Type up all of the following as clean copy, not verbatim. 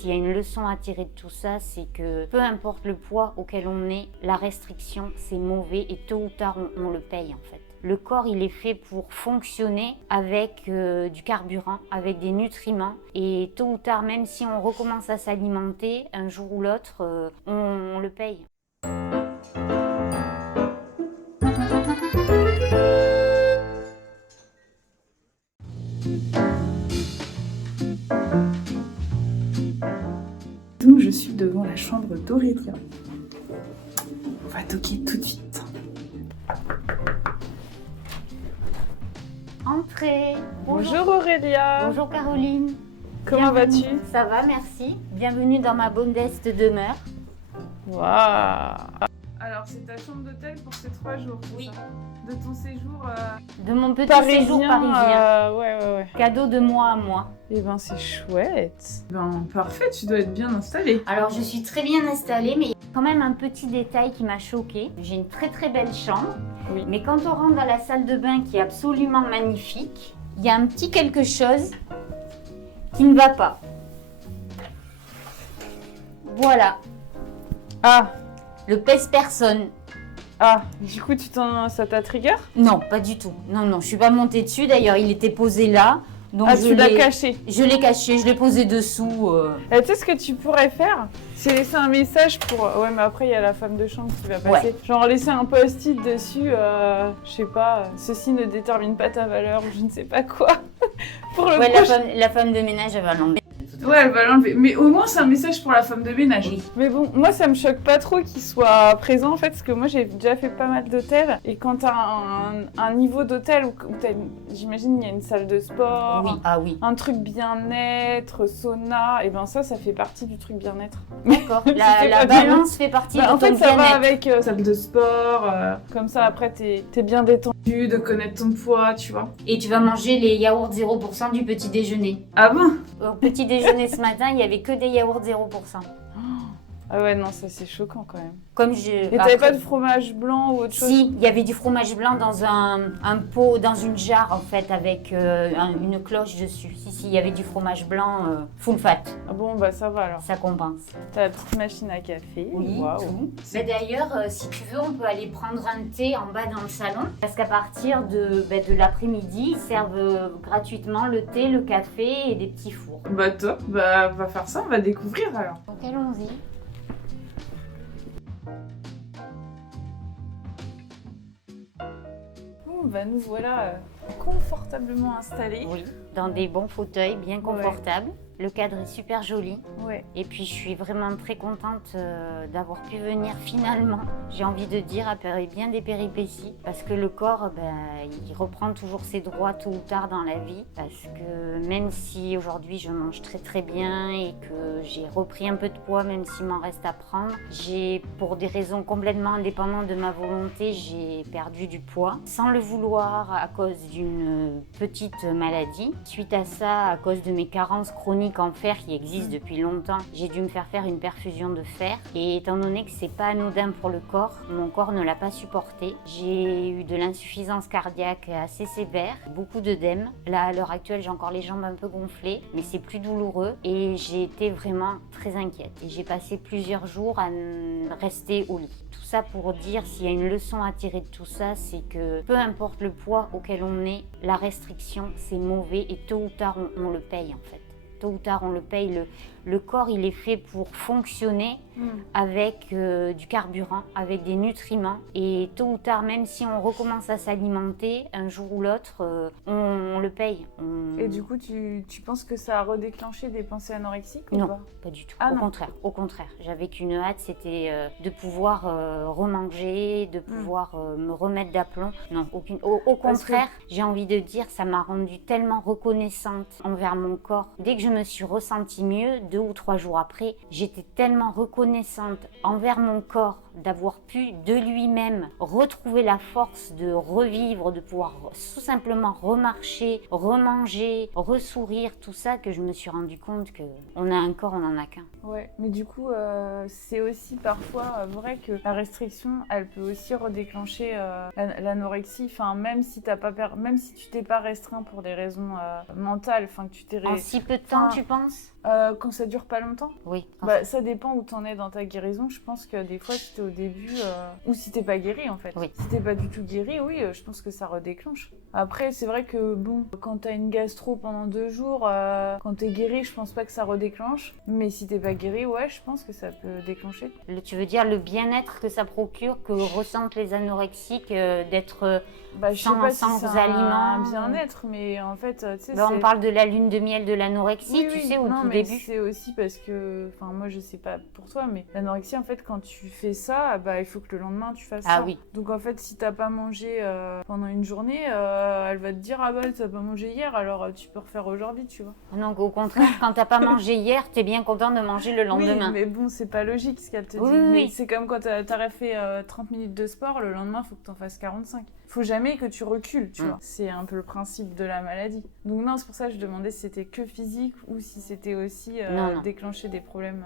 s'il y a une leçon à tirer de tout ça, c'est que peu importe le poids auquel on est, la restriction, c'est mauvais et tôt ou tard, on le paye en fait. Le corps, il est fait pour fonctionner avec du carburant, avec des nutriments. Et tôt ou tard, même si on recommence à s'alimenter, un jour ou l'autre, on le paye. Donc je suis devant la chambre d'Aurélia. On va toquer tout de suite. Entrez. Bonjour Aurélia. Bonjour Caroline. Comment vas-tu? Ça va, merci. Bienvenue dans ma modeste demeure. Waouh. Alors c'est ta chambre d'hôtel pour ces 3 jours, c'est Oui. ça? De ton séjour De mon petit parisien, séjour parisien. ouais. Cadeau de moi à moi. Eh ben c'est chouette. Ben parfait, tu dois être bien installée. Alors je suis très bien installée, mais il y a quand même un petit détail qui m'a choquée. J'ai une très très belle chambre, Oui. mais quand on rentre dans la salle de bain qui est absolument magnifique, il y a un petit quelque chose qui ne va pas. Voilà, Ah, le pèse-personne. du coup ça t'a trigger? Non, pas du tout. Non, je suis pas montée dessus. D'ailleurs, il était posé là. Donc Tu l'as caché. Je l'ai caché, je l'ai posé dessous. Tu sais ce que tu pourrais faire? C'est laisser un message pour... Ouais, mais après, il y a la femme de chambre qui va passer. Ouais. Genre laisser un post-it dessus, je sais pas, ceci ne détermine pas ta valeur, ou je ne sais pas quoi. Pour le Ouais, prochain... la femme de ménage, elle va l'enlever. Ouais, elle va l'enlever. Mais au moins, c'est un message pour la femme de ménage. Oui. Mais bon, moi, ça me choque pas trop qu'il soit présent, en fait, parce que moi, j'ai déjà fait pas mal d'hôtels. Et quand t'as un niveau d'hôtel où j'imagine, il y a une salle de sport, Oui, ah oui. un truc bien-être, sauna, et ben ça fait partie du truc bien-être. D'accord. C'est La pas bien. balance fait partie de En ton fait, ça va bien-être. avec salle de sport, comme ça, après, t'es bien détendu de connaître ton poids, tu vois. Et tu vas manger les yaourts 0% du petit déjeuner. Ah bon? Au petit déjeuner ce matin, il n'y avait que des yaourts 0%. Ah ouais, non, ça c'est choquant quand même. Comme Et t'avais pas de fromage blanc ou autre chose? Si, il y avait du fromage blanc dans un pot, dans une jarre en fait, avec une cloche dessus. Si, il y avait du fromage blanc full fat. Ah bon, bah ça va alors. Ça compense. T'as la petite machine à café. Oui, Waouh. tout. Mais d'ailleurs, si tu veux, on peut aller prendre un thé en bas dans le salon. Parce qu'à partir de l'après-midi, ils servent gratuitement le thé, le café et des petits fours. Bah top, bah on va faire ça, on va découvrir alors. Donc allons-y. Bon, bah nous voilà confortablement installés. Oui, dans des bons fauteuils bien confortables. Le cadre est super joli. Ouais. Et puis je suis vraiment très contente d'avoir pu venir finalement, j'ai envie de dire, après bien des péripéties. Parce que le corps, il reprend toujours ses droits tôt ou tard dans la vie. Parce que même si aujourd'hui je mange très très bien et que j'ai repris un peu de poids, même s'il m'en reste à prendre, pour des raisons complètement indépendantes de ma volonté, j'ai perdu du poids. Sans le vouloir, à cause d'une petite maladie. Suite à ça, à cause de mes carences chroniques en fer qui existe depuis longtemps, j'ai dû me faire une perfusion de fer et étant donné que c'est pas anodin pour le corps, mon corps ne l'a pas supporté. J'ai eu de l'insuffisance cardiaque assez sévère, beaucoup d'œdème. Là à l'heure actuelle j'ai encore les jambes un peu gonflées mais c'est plus douloureux et j'ai été vraiment très inquiète et j'ai passé plusieurs jours à rester au lit. Tout ça pour dire, s'il y a une leçon à tirer de tout ça, c'est que peu importe le poids auquel on est, la restriction c'est mauvais et tôt ou tard on le paye en fait. Tôt ou tard, on le paye. Le corps, il est fait pour fonctionner avec du carburant, avec des nutriments. Et tôt ou tard, même si on recommence à s'alimenter, un jour ou l'autre, on le paye. Et du coup, tu penses que ça a redéclenché des pensées anorexiques ou Non, pas? pas du tout. Ah, Au contraire. J'avais qu'une hâte, c'était de pouvoir remanger, de pouvoir me remettre d'aplomb. Non, aucune. Au contraire, j'ai envie de dire, ça m'a rendue tellement reconnaissante envers mon corps. Dès que je me suis ressentie mieux, 2 ou 3 jours après, j'étais tellement reconnaissante envers mon corps d'avoir pu de lui-même retrouver la force de revivre, de pouvoir tout simplement remarcher, remanger, ressourire, tout ça, que je me suis rendu compte que on a un corps, on n'en a qu'un. Ouais, mais du coup, c'est aussi parfois vrai que la restriction, elle peut aussi redéclencher l'anorexie. Enfin, même si tu t'es pas restreint pour des raisons mentales, enfin que tu t'es En si peu de temps, tu penses? Quand ça dure pas longtemps? Oui. Ça dépend où t'en es dans ta guérison. Je pense que des fois, si t'es au début, ou si t'es pas guéri en fait. Oui. Si t'es pas du tout guéri, oui, je pense que ça redéclenche. Après, c'est vrai que bon, quand t'as une gastro pendant 2 jours, quand t'es guéri, je pense pas que ça redéclenche. Mais si t'es pas guéri, ouais, je pense que ça peut déclencher. Tu veux dire le bien-être que ça procure, que ressentent les anorexiques, d'être Je sais pas si sans c'est aliments. un bien-être, mais en fait, tu sais, On parle de la lune de miel de l'anorexie, tu sais, au non, tout mais début. c'est aussi parce que, enfin, moi, je sais pas pour toi, mais l'anorexie, en fait, quand tu fais ça, il faut que le lendemain, tu fasses ça. Ah oui. Donc, en fait, si t'as pas mangé pendant une journée, elle va te dire, t'as pas mangé hier, alors tu peux refaire aujourd'hui, tu vois. Donc, au contraire, quand t'as pas mangé hier, t'es bien content de manger le lendemain. Oui, mais bon, c'est pas logique ce qu'elle te dit. Oui, Mais oui. c'est comme quand t'aurais fait 30 minutes de sport, le lendemain, faut que t'en fasses 45. Faut jamais que tu recules, tu vois. C'est un peu le principe de la maladie. Donc non, c'est pour ça que je demandais si c'était que physique ou si c'était aussi Non. déclencher des problèmes.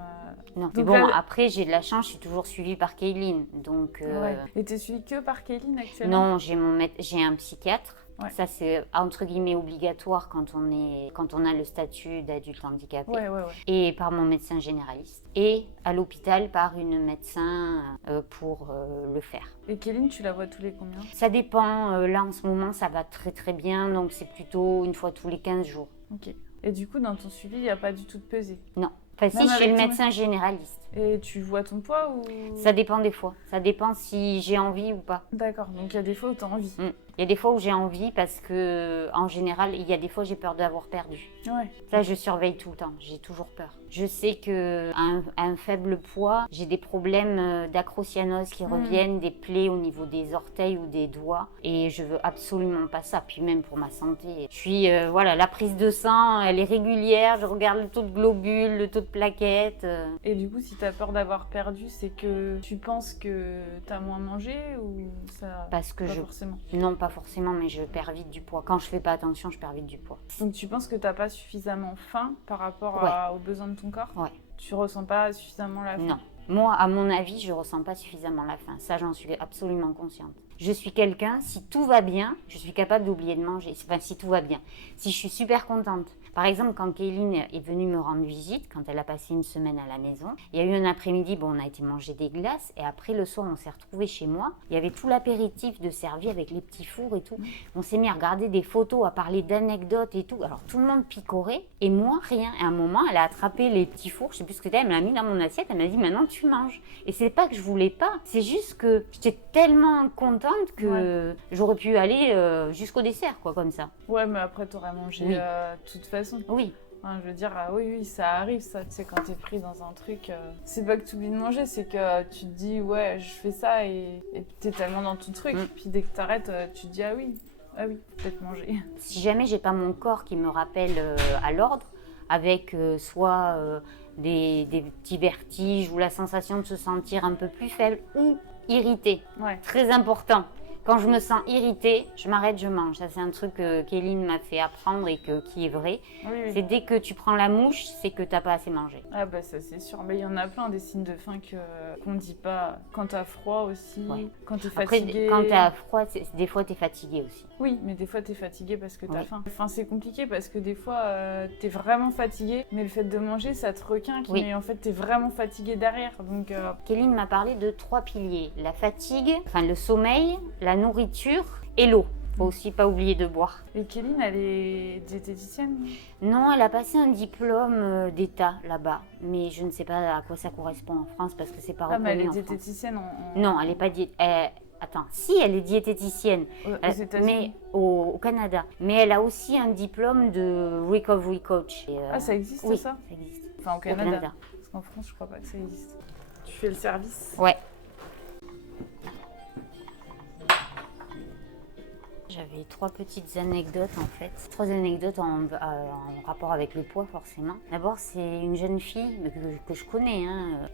Non, Donc mais bon, là, après, j'ai de la chance, je suis toujours suivie par Kayline. Donc, ouais. Et t'es suivie que par Kayline actuellement? Non, j'ai un psychiatre. Ouais. Ça, c'est entre guillemets obligatoire quand on a le statut d'adulte handicapé. Ouais. Et par mon médecin généraliste. Et à l'hôpital par une médecin pour le faire. Et Kayline, tu la vois tous les combien? Ça dépend. Là, en ce moment, ça va très très bien. Donc, c'est plutôt une fois tous les 15 jours. Ok. Et du coup, dans ton suivi, il n'y a pas du tout de pesée? Non. Enfin, si, chez le médecin généraliste. Et tu vois ton poids ou... Ça dépend des fois. Ça dépend si j'ai envie ou pas. D'accord. Donc, il y a des fois où tu as envie. Il y a des fois où j'ai envie parce que, en général, il y a des fois j'ai peur d'avoir perdu. Ouais. Ça, je surveille tout le temps. J'ai toujours peur. Je sais qu'à un faible poids, j'ai des problèmes d'acrocyanose qui reviennent, des plaies au niveau des orteils ou des doigts. Et je veux absolument pas ça. Puis même pour ma santé. Je suis, la prise de sang, elle est régulière. Je regarde le taux de globules, le taux de plaquettes. Et du coup, si tu as peur d'avoir perdu, c'est que tu penses que tu as moins mangé ou ça... Parce que forcément. Non, pas forcément, mais je perds vite du poids. Quand je fais pas attention, je perds vite du poids. Donc tu penses que t'as pas suffisamment faim par rapport aux besoins de ton corps? Ouais. Tu ressens pas suffisamment la faim? Non. Moi, à mon avis, je ressens pas suffisamment la faim. Ça, j'en suis absolument consciente. Je suis quelqu'un, si tout va bien, je suis capable d'oublier de manger. Enfin, si tout va bien. Si je suis super contente. Par exemple, quand Kayline est venue me rendre visite, quand elle a passé une semaine à la maison, il y a eu un après-midi, on a été manger des glaces, et après le soir, on s'est retrouvés chez moi. Il y avait tout l'apéritif de servi avec les petits fours et tout. On s'est mis à regarder des photos, à parler d'anecdotes et tout. Alors, tout le monde picorait, et moi, rien. Et à un moment, elle a attrapé les petits fours, je sais plus ce que c'était, elle me l'a mis dans mon assiette, elle m'a dit, maintenant tu manges. Et c'est pas que je voulais pas, c'est juste que j'étais tellement contente que j'aurais pu aller jusqu'au dessert, quoi, comme ça. Ouais, mais après, t'aurais mangé de toute façon. Oui. Enfin, je veux dire, oui, ça arrive, ça, tu sais, quand t'es pris dans un truc, c'est pas que t'oublies de manger, c'est que tu te dis, ouais, je fais ça, et t'es tellement dans ton truc, puis dès que t'arrêtes, tu te dis, ah oui, peut-être manger. Si jamais j'ai pas mon corps qui me rappelle à l'ordre, avec soit des petits vertiges ou la sensation de se sentir un peu plus faible ou irritée, très important. Quand je me sens irritée, je m'arrête, je mange. Ça, c'est un truc que Kayline m'a fait apprendre et qui est vrai. Oui. C'est dès que tu prends la mouche, c'est que t'as pas assez mangé. Ah bah ça, c'est sûr. Mais il y en a plein des signes de faim qu'on dit pas. Quand t'as froid aussi, quand t'es fatigué. Après, quand t'as froid, des fois, t'es fatigué aussi. Oui, mais des fois, t'es fatigué parce que t'as faim. Enfin, c'est compliqué parce que des fois, t'es vraiment fatigué, mais le fait de manger, ça te requinque. Mais en fait, t'es vraiment fatigué derrière. Donc, Kayline m'a parlé de 3 piliers. La fatigue, le sommeil, la nourriture et l'eau. Faut aussi pas oublier de boire. Et Kayline, elle est diététicienne? Non, elle a passé un diplôme d'État là-bas, mais je ne sais pas à quoi ça correspond en France parce que c'est pas reconnu mais elle est en diététicienne Non, elle n'est pas Attends, si elle est diététicienne, aux États-Unis, mais au Canada. Mais elle a aussi un diplôme de recovery coach. Ça existe oui, ça? Ça existe. Enfin, au Canada. Parce qu'en France, je crois pas que ça existe. Tu fais le service? Ouais. J'avais 3 petites anecdotes en fait. 3 anecdotes en rapport avec le poids forcément. D'abord, c'est une jeune fille que je connais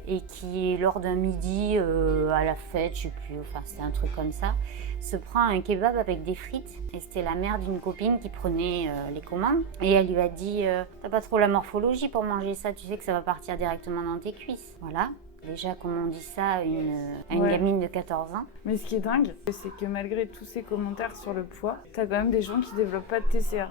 et qui, lors d'un midi à la fête, je sais plus, enfin c'était un truc comme ça, se prend un kebab avec des frites. Et c'était la mère d'une copine qui prenait les commandes. Et elle lui a dit t'as pas trop la morphologie pour manger ça, tu sais que ça va partir directement dans tes cuisses. Voilà. Déjà, comment on dit ça à une gamine de 14 ans. Mais ce qui est dingue, c'est que malgré tous ces commentaires sur le poids, t'as quand même des gens qui développent pas de TCA.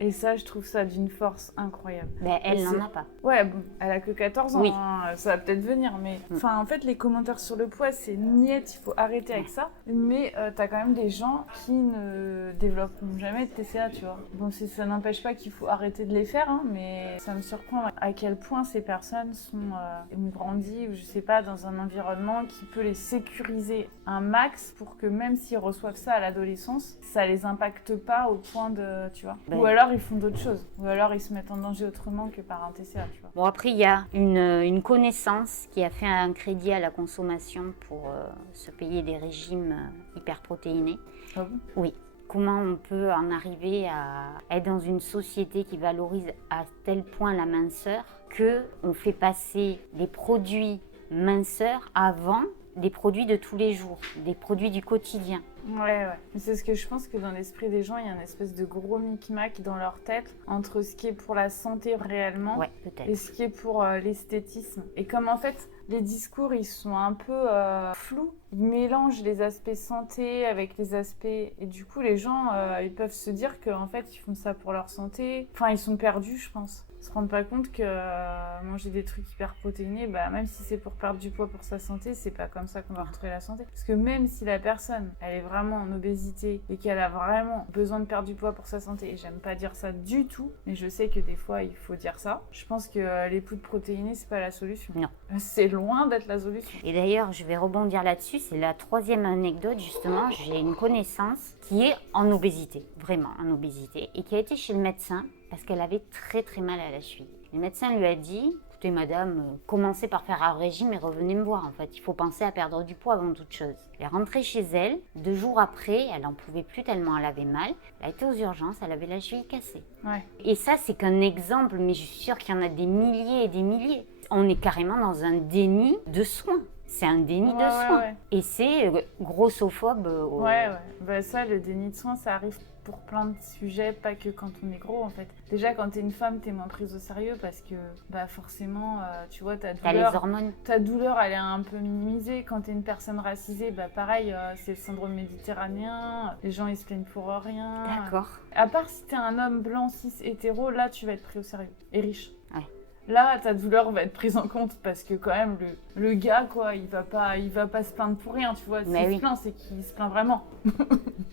Et ça, je trouve ça d'une force incroyable. Ben, elle n'en a pas. Ouais, bon, elle a que 14 ans, Oui. hein, ça va peut-être venir, mais... Enfin, en fait, les commentaires sur le poids, c'est niette, il faut arrêter avec ça. Mais t'as quand même des gens qui ne développeront jamais de TCA, tu vois. Bon, ça n'empêche pas qu'il faut arrêter de les faire, hein, mais ça me surprend à quel point ces personnes ont grandi, ou je sais pas, dans un environnement qui peut les sécuriser un max pour que même s'ils reçoivent ça à l'adolescence, ça les impacte pas au point de, tu vois. Ben, Ou alors ils font d'autres choses. Ou alors ils se mettent en danger autrement que par un TCA, tu vois. Bon, après, il y a une connaissance qui a fait un crédit à la consommation pour se payer des régimes hyperprotéinés. Ah bon ? Oui. Comment on peut en arriver à être dans une société qui valorise à tel point la minceur qu'on fait passer des produits minceurs avant des produits de tous les jours, des produits du quotidien. Ouais. Mais c'est ce que je pense que dans l'esprit des gens, il y a une espèce de gros micmac dans leur tête entre ce qui est pour la santé réellement Ouais, peut-être. et ce qui est pour l'esthétisme. Et comme en fait, les discours, ils sont un peu flous. Ils mélangent les aspects santé avec les aspects... Et du coup, les gens, ils peuvent se dire qu'en fait, ils font ça pour leur santé. Enfin, ils sont perdus, je pense. Ils se rendent pas compte que manger des trucs hyper protéinés, bah, même si c'est pour perdre du poids pour sa santé, c'est pas comme ça qu'on va retrouver la santé. Parce que même si la personne, elle est vraiment en obésité et qu'elle a vraiment besoin de perdre du poids pour sa santé, et j'aime pas dire ça du tout, mais je sais que des fois, il faut dire ça, je pense que les poudres protéinées, c'est pas la solution. Non. C'est loin d'être la solution. Et d'ailleurs, je vais rebondir là-dessus, c'est la troisième anecdote justement. J'ai une connaissance qui est en obésité, vraiment en obésité, et qui a été chez le médecin parce qu'elle avait très très mal à la cheville. Le médecin lui a dit, écoutez madame, commencez par faire un régime et revenez me voir en fait, il faut penser à perdre du poids avant toute chose. Elle est rentrée chez elle, 2 jours après, elle n'en pouvait plus tellement elle avait mal, elle a été aux urgences, elle avait la cheville cassée. Ouais. Et ça c'est qu'un exemple, mais je suis sûre qu'il y en a des milliers et des milliers. On est carrément dans un déni de soins. C'est un déni de soins. Ouais. Et c'est grossophobe. Ouais. Bah ça, le déni de soins, ça arrive pour plein de sujets, pas que quand on est gros en fait. Déjà quand t'es une femme, t'es moins prise au sérieux parce que bah forcément, tu vois, ta T'as les douleur, hormones. elle est un peu minimisée. Quand t'es une personne racisée, bah pareil, c'est le syndrome méditerranéen. Les gens ils se plaignent pour rien. D'accord. À part si t'es un homme blanc, cis, hétéro, là tu vas être pris au sérieux et riche. Ouais. Là, ta douleur va être prise en compte parce que quand même le gars quoi, il va pas se plaindre pour rien, tu vois. S'il se plaint, c'est qu'il se plaint vraiment.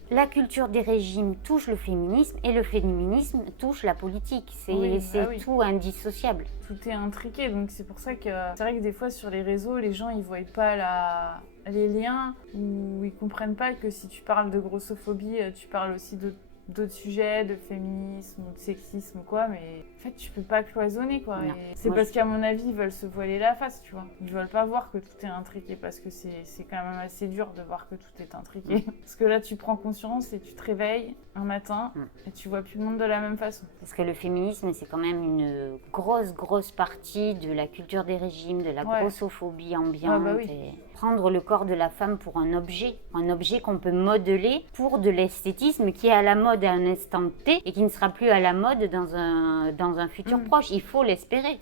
La culture des régimes touche le féminisme et le féminisme touche la politique. C'est tout indissociable. Tout est intriqué, donc c'est pour ça que c'est vrai que des fois sur les réseaux, les gens ils voient pas les liens ou ils comprennent pas que si tu parles de grossophobie, tu parles aussi d'autres sujets, de féminisme ou de sexisme ou quoi, mais en fait tu peux pas cloisonner quoi. Et c'est parce qu'à mon avis ils veulent se voiler la face, tu vois. Ils veulent pas voir que tout est intriqué parce que c'est quand même assez dur de voir que tout est intriqué. Parce que là tu prends conscience et tu te réveilles un matin et tu vois plus le monde de la même façon. Parce que le féminisme c'est quand même une grosse partie de la culture des régimes, de la grossophobie ambiante. Ah bah oui. Et prendre le corps de la femme pour un objet qu'on peut modeler pour de l'esthétisme qui est à la mode à un instant T et qui ne sera plus à la mode dans un futur proche. Il faut l'espérer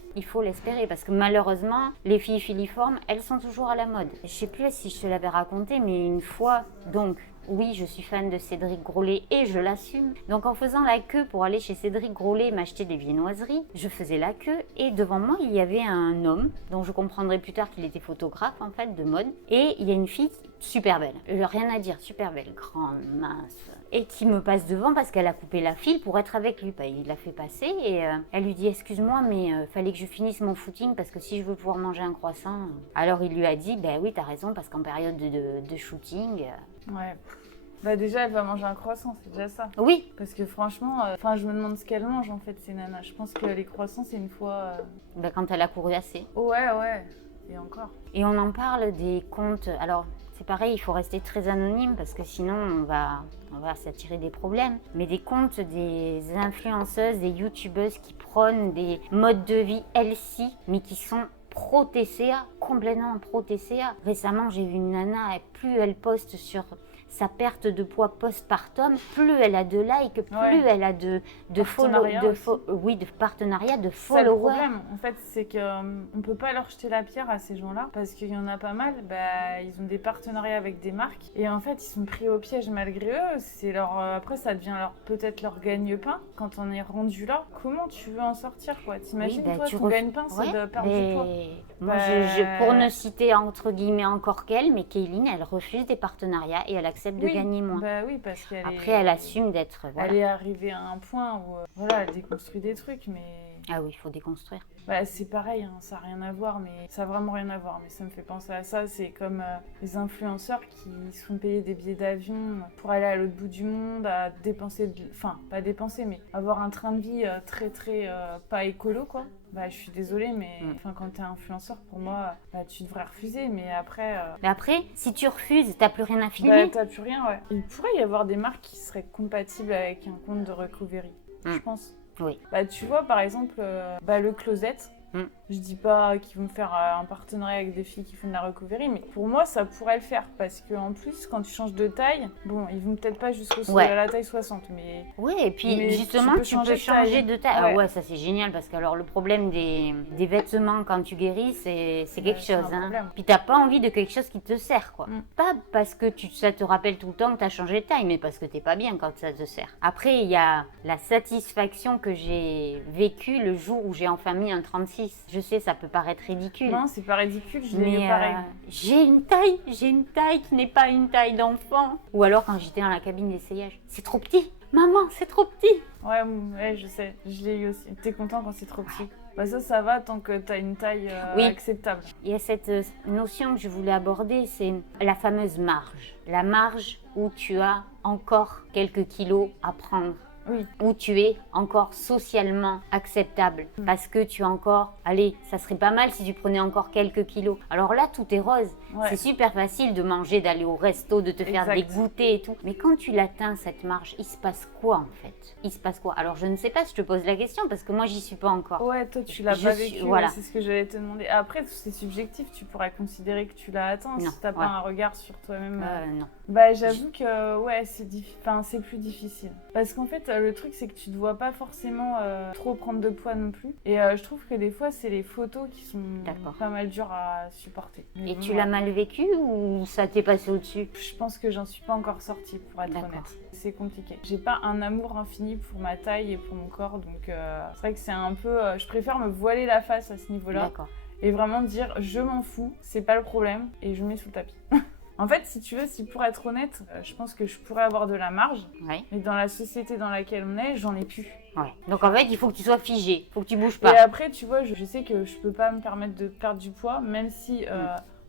parce que malheureusement, les filles filiformes, elles sont toujours à la mode. Je sais plus si je te l'avais raconté, mais une fois, donc, oui, je suis fan de Cédric Grolet et je l'assume. Donc en faisant la queue pour aller chez Cédric Grolet m'acheter des viennoiseries, je faisais la queue et devant moi il y avait un homme dont je comprendrai plus tard qu'il était photographe en fait de mode. Et il y a une fille super belle, rien à dire, super belle, grande, mince, et qui me passe devant parce qu'elle a coupé la file pour être avec lui. Il l'a fait passer et elle lui dit excuse-moi mais fallait que je finisse mon footing parce que si je veux pouvoir manger un croissant. Alors il lui a dit ben oui t'as raison parce qu'en période de shooting. Ouais. Bah déjà elle va manger un croissant, c'est déjà ça. Oui. Parce que franchement, je me demande ce qu'elle mange en fait ces nanas. Je pense que les croissants c'est une fois... Ben, quand elle a couru assez. Ouais. Et encore. Et on en parle des comptes. Alors, c'est pareil, il faut rester très anonyme parce que sinon on va s'attirer des problèmes. Mais des comptes des influenceuses, des youtubeuses qui prônent des modes de vie healthy, mais qui sont pro-TCA, complètement pro-TCA. Récemment, j'ai vu une nana, plus elle poste sur sa perte de poids postpartum, plus elle a de likes, plus Ouais. elle a de Partenariat aussi. de partenariats, de C'est ça le followers. problème, en fait, c'est qu'on peut pas leur jeter la pierre à ces gens-là parce qu'il y en a pas mal. Bah, ils ont des partenariats avec des marques et en fait, ils sont pris au piège malgré eux. C'est leur après, ça devient peut-être leur gagne-pain quand on est rendu là. Comment tu veux en sortir, quoi? T'imagines, Oui, bah, toi, tu ton gagne-pain, c'est Ouais, de perdre du poids. moi, Bah, pour ne citer entre guillemets encore qu'elle, mais Kéline, elle refuse des partenariats et elle accepte de oui, gagner moins. bah oui, parce qu'elle Après, est... elle assume d'être. Voilà. Elle est arrivée à un point où, voilà, elle déconstruit des trucs, mais... Ah oui, il faut déconstruire. Bah, c'est pareil, hein, ça n'a rien à voir, mais ça a vraiment rien à voir. Mais ça me fait penser à ça. C'est comme les influenceurs qui se font payer des billets d'avion pour aller à l'autre bout du monde, à dépenser, enfin pas dépenser, mais avoir un train de vie très très pas écolo, quoi. Bah, je suis désolée, mais enfin quand t'es influenceur, pour moi, bah, tu devrais refuser. Mais après, Mais après, si tu refuses, t'as plus rien à bah, filmer. t'as plus rien, ouais. Il pourrait y avoir des marques qui seraient compatibles avec un compte de recovery, je pense. Oui. Bah, tu vois, par exemple, le Closet. Je dis pas qu'ils vont faire un partenariat avec des filles qui font de la recovery, mais pour moi, ça pourrait le faire. Parce qu'en plus, quand tu changes de taille, bon, ils vont peut-être pas jusqu'à la taille 60, mais... Oui, et puis Mais justement, tu peux changer de taille. Ah ouais, ça c'est génial, parce que alors le problème des vêtements quand tu guéris, c'est quelque chose. Hein. Puis t'as pas envie de quelque chose qui te sert, quoi. Pas parce que ça te rappelle tout le temps que t'as changé de taille, mais parce que t'es pas bien quand ça te sert. Après, il y a la satisfaction que j'ai vécue le jour où j'ai enfin mis un 36. Je sais, ça peut paraître ridicule. Non, c'est pas ridicule, je l'ai eu pareil. J'ai une taille qui n'est pas une taille d'enfant. Ou alors quand j'étais dans la cabine d'essayage, c'est trop petit. Maman, c'est trop petit. Ouais, je sais, je l'ai eu aussi. T'es content quand c'est trop petit. Bah ça va tant que t'as une taille acceptable. Il y a cette notion que je voulais aborder, c'est la fameuse marge. La marge où tu as encore quelques kilos à prendre. Oui. Où tu es encore socialement acceptable. Parce que tu as encore... Allez, ça serait pas mal si tu prenais encore quelques kilos. Alors là, tout est rose. Ouais. C'est super facile de manger, d'aller au resto, de te faire des goûters et tout. Mais quand tu l'atteins, cette marge, il se passe quoi en fait? Il se passe quoi? Alors je ne sais pas si je te pose la question parce que moi, j'y suis pas encore. Ouais, toi, tu l'as pas vécu. Voilà. C'est ce que j'allais te demander. Après, c'est subjectif. Tu pourrais considérer que tu l'as atteint si t'as pas un regard sur toi-même. Non. Bah, j'avoue que ouais, c'est plus difficile. Parce qu'en fait, le truc, c'est que tu ne dois pas forcément trop prendre de poids non plus. Et je trouve que des fois, c'est les photos qui sont pas mal dures à supporter. Et tu l'as mal vécu ou ça t'est passé au-dessus? Je pense que j'en suis pas encore sortie, pour être honnête. C'est compliqué. J'ai pas un amour infini pour ma taille et pour mon corps. Donc, c'est vrai que c'est un peu... je préfère me voiler la face à ce niveau-là. D'accord. Et vraiment dire, je m'en fous, c'est pas le problème. Et je mets sous le tapis. En fait, si tu veux, pour être honnête, je pense que je pourrais avoir de la marge. Ouais. Mais dans la société dans laquelle on est, j'en ai plus. Ouais. Donc en fait, il faut que tu sois figé, il faut que tu bouges pas. Et après, tu vois, je sais que je peux pas me permettre de perdre du poids, même si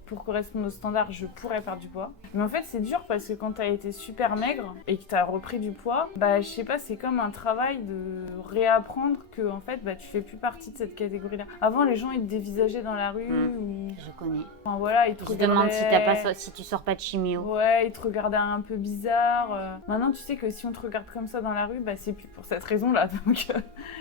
pour correspondre aux standards, je pourrais perdre du poids. Mais en fait, c'est dur parce que quand t'as été super maigre et que t'as repris du poids, bah je sais pas, c'est comme un travail de réapprendre que en fait, bah tu fais plus partie de cette catégorie-là. Avant, les gens ils te dévisageaient dans la rue ou... Je connais. Enfin voilà, ils te demandent si tu sors pas de chimio. Ouais, ils te regardaient un peu bizarre. Maintenant, tu sais que si on te regarde comme ça dans la rue, bah c'est plus pour cette raison-là. Donc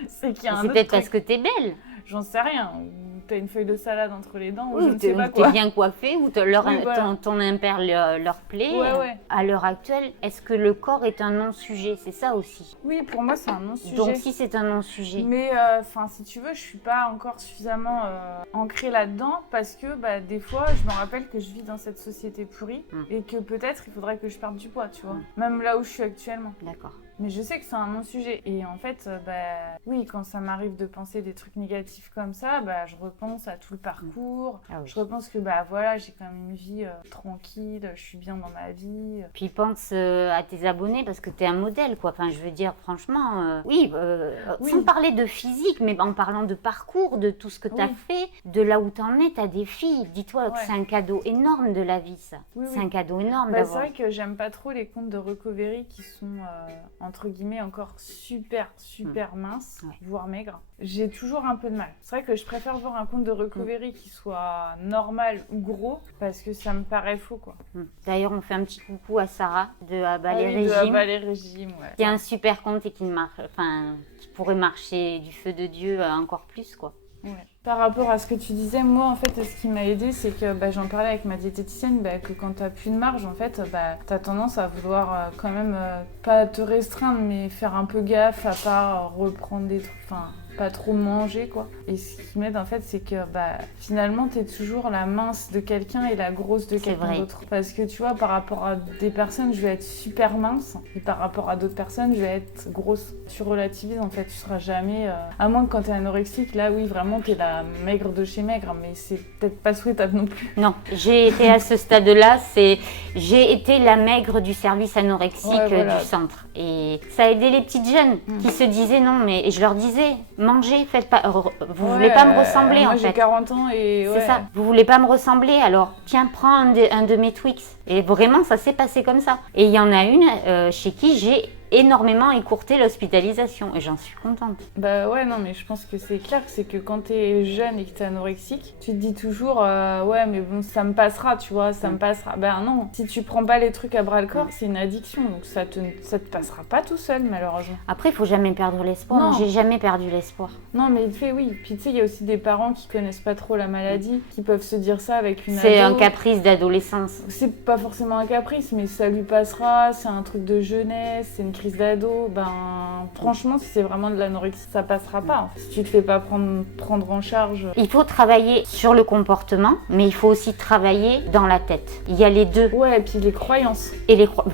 c'est qu'il y a un autre truc. C'est peut-être parce que t'es belle. J'en sais rien. Ou t'as une feuille de salade entre les dents, ou oui, je ne sais pas quoi. T'es bien coiffée, ou ton impair leur plaît. Ouais. À l'heure actuelle, est-ce que le corps est un non-sujet? C'est ça aussi. Oui, pour moi, c'est un non-sujet. Donc si c'est un non-sujet. Mais si tu veux, je suis pas encore suffisamment ancrée là-dedans parce que des fois, je me rappelle que je vis dans cette société pourrie et que peut-être il faudrait que je perde du poids, tu vois. Même là où je suis actuellement. D'accord. Mais je sais que c'est un non-sujet. Et en fait, oui, quand ça m'arrive de penser des trucs négatifs comme ça, je repense à tout le parcours. Ah oui. Je repense que voilà, j'ai quand même une vie tranquille, je suis bien dans ma vie. Puis pense à tes abonnés parce que t'es un modèle, quoi. Enfin, je veux dire, franchement, sans parler de physique, mais en parlant de parcours, de tout ce que t'as fait, de là où t'en es, t'as des filles. Dis-toi que c'est un cadeau énorme de la vie, ça. C'est un cadeau énorme d'avoir. C'est vrai que j'aime pas trop les comptes de recovery qui sont... entre guillemets encore super mince, voire maigre. J'ai toujours un peu de mal. C'est vrai que je préfère voir un compte de recovery qui soit normal ou gros parce que ça me paraît faux, quoi. D'ailleurs, on fait un petit coucou à Sarah de Abaler Régime. De Abaler Régime, ouais. Qui a un super compte et qui pourrait marcher du feu de Dieu encore plus, quoi. Ouais. Par rapport à ce que tu disais, moi en fait ce qui m'a aidé c'est que j'en parlais avec ma diététicienne que quand t'as plus de marge en fait t'as tendance à vouloir quand même pas te restreindre mais faire un peu gaffe à pas reprendre des trucs, enfin pas trop manger quoi. Et ce qui m'aide en fait c'est que finalement t'es toujours la mince de quelqu'un et la grosse de quelqu'un d'autre. Parce que tu vois par rapport à des personnes je vais être super mince et par rapport à d'autres personnes je vais être grosse. Tu relativises en fait, tu seras jamais à moins que quand t'es anorexique là oui vraiment t'es la maigre de chez maigre mais c'est peut-être pas souhaitable non plus. Non, j'ai été à ce stade-là, j'ai été la maigre du service anorexique du centre et ça a aidé les petites jeunes qui se disaient non mais et je leur disais mangez, faites pas vous voulez pas me ressembler moi, en fait. J'ai 40 ans et c'est ça, vous voulez pas me ressembler alors tiens prends un de mes Twix et vraiment ça s'est passé comme ça et il y en a une chez qui j'ai énormément écourté l'hospitalisation et j'en suis contente. Ouais non mais je pense que c'est clair c'est que quand t'es jeune et que t'es anorexique tu te dis toujours ouais mais bon ça me passera tu vois ça me passera. Non, si tu prends pas les trucs à bras le corps c'est une addiction donc ça te passera pas tout seul malheureusement. Après il faut jamais perdre l'espoir. Non. J'ai jamais perdu l'espoir. Non mais oui puis tu sais il y a aussi des parents qui connaissent pas trop la maladie qui peuvent se dire ça avec une c'est un caprice d'adolescence. C'est pas forcément un caprice mais ça lui passera, c'est un truc de jeunesse, c'est une crise d'ado, franchement si c'est vraiment de l'anorexie ça passera pas en fait. Si tu te fais pas prendre en charge. Il faut travailler sur le comportement mais il faut aussi travailler dans la tête. Il y a les deux. Ouais et puis les croyances.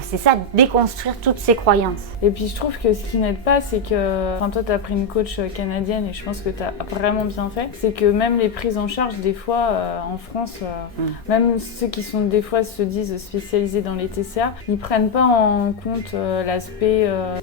C'est ça, déconstruire toutes ces croyances. Et puis je trouve que ce qui n'aide pas c'est que, toi t'as pris une coach canadienne et je pense que t'as vraiment bien fait, c'est que même les prises en charge des fois en France, même ceux qui sont des fois se disent spécialisés dans les TCA, ils prennent pas en compte l'aspect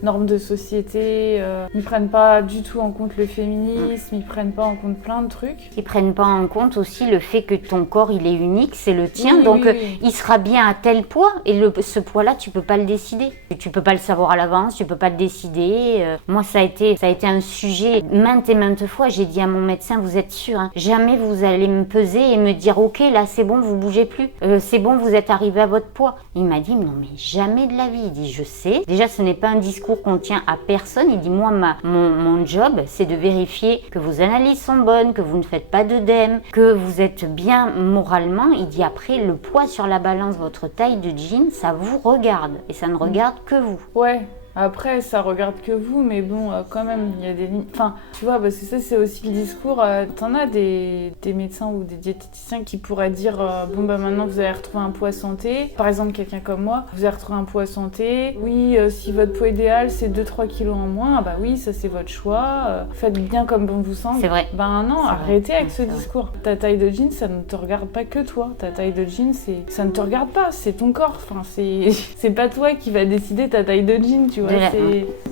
normes de société, ils prennent pas du tout en compte le féminisme, ils prennent pas en compte plein de trucs. Ils prennent pas en compte aussi le fait que ton corps il est unique, c'est le tien, donc il sera bien à tel poids et ce poids-là tu peux pas le décider. Tu peux pas le savoir à l'avance, tu peux pas le décider. Moi ça a été un sujet maintes et maintes fois, j'ai dit à mon médecin vous êtes sûr, hein, jamais vous allez me peser et me dire ok là c'est bon vous bougez plus, c'est bon vous êtes arrivé à votre poids. Il m'a dit non mais jamais de la vie, il dit je sais, déjà ce n'est pas un discours qu'on tient à personne. Il dit moi mon job c'est de vérifier que vos analyses sont bonnes, que vous ne faites pas d'œdème, que vous êtes bien moralement. Il dit après le poids sur la balance, votre taille de jean ça vous regarde et ça ne regarde que vous. Ouais. Après, ça regarde que vous, mais bon, quand même, il y a des limites. Enfin, tu vois, parce que ça, c'est aussi le discours. T'en as des médecins ou des diététiciens qui pourraient dire maintenant, vous allez retrouver un poids santé. Par exemple, quelqu'un comme moi, vous allez retrouver un poids santé. Oui, si votre poids idéal, c'est 2-3 kilos en moins, oui, ça, c'est votre choix. Faites bien comme bon vous semble. C'est vrai. Non, arrêtez avec ce discours. Ta taille de jean, ça ne te regarde pas que toi. Ta taille de jean, ça ne te regarde pas, c'est ton corps. Enfin, c'est pas toi qui va décider ta taille de jean, tu vois.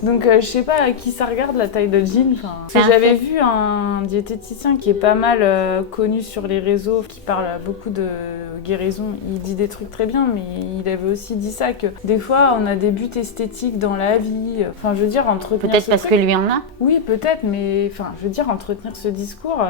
Donc je sais pas à qui ça regarde la taille de jean. J'avais vu un diététicien qui est pas mal connu sur les réseaux, qui parle beaucoup de guérison. Il dit des trucs très bien, mais il avait aussi dit ça que des fois on a des buts esthétiques dans la vie. Enfin je veux dire entretenir. Peut-être parce que lui en a. Oui peut-être, mais je veux dire entretenir ce discours.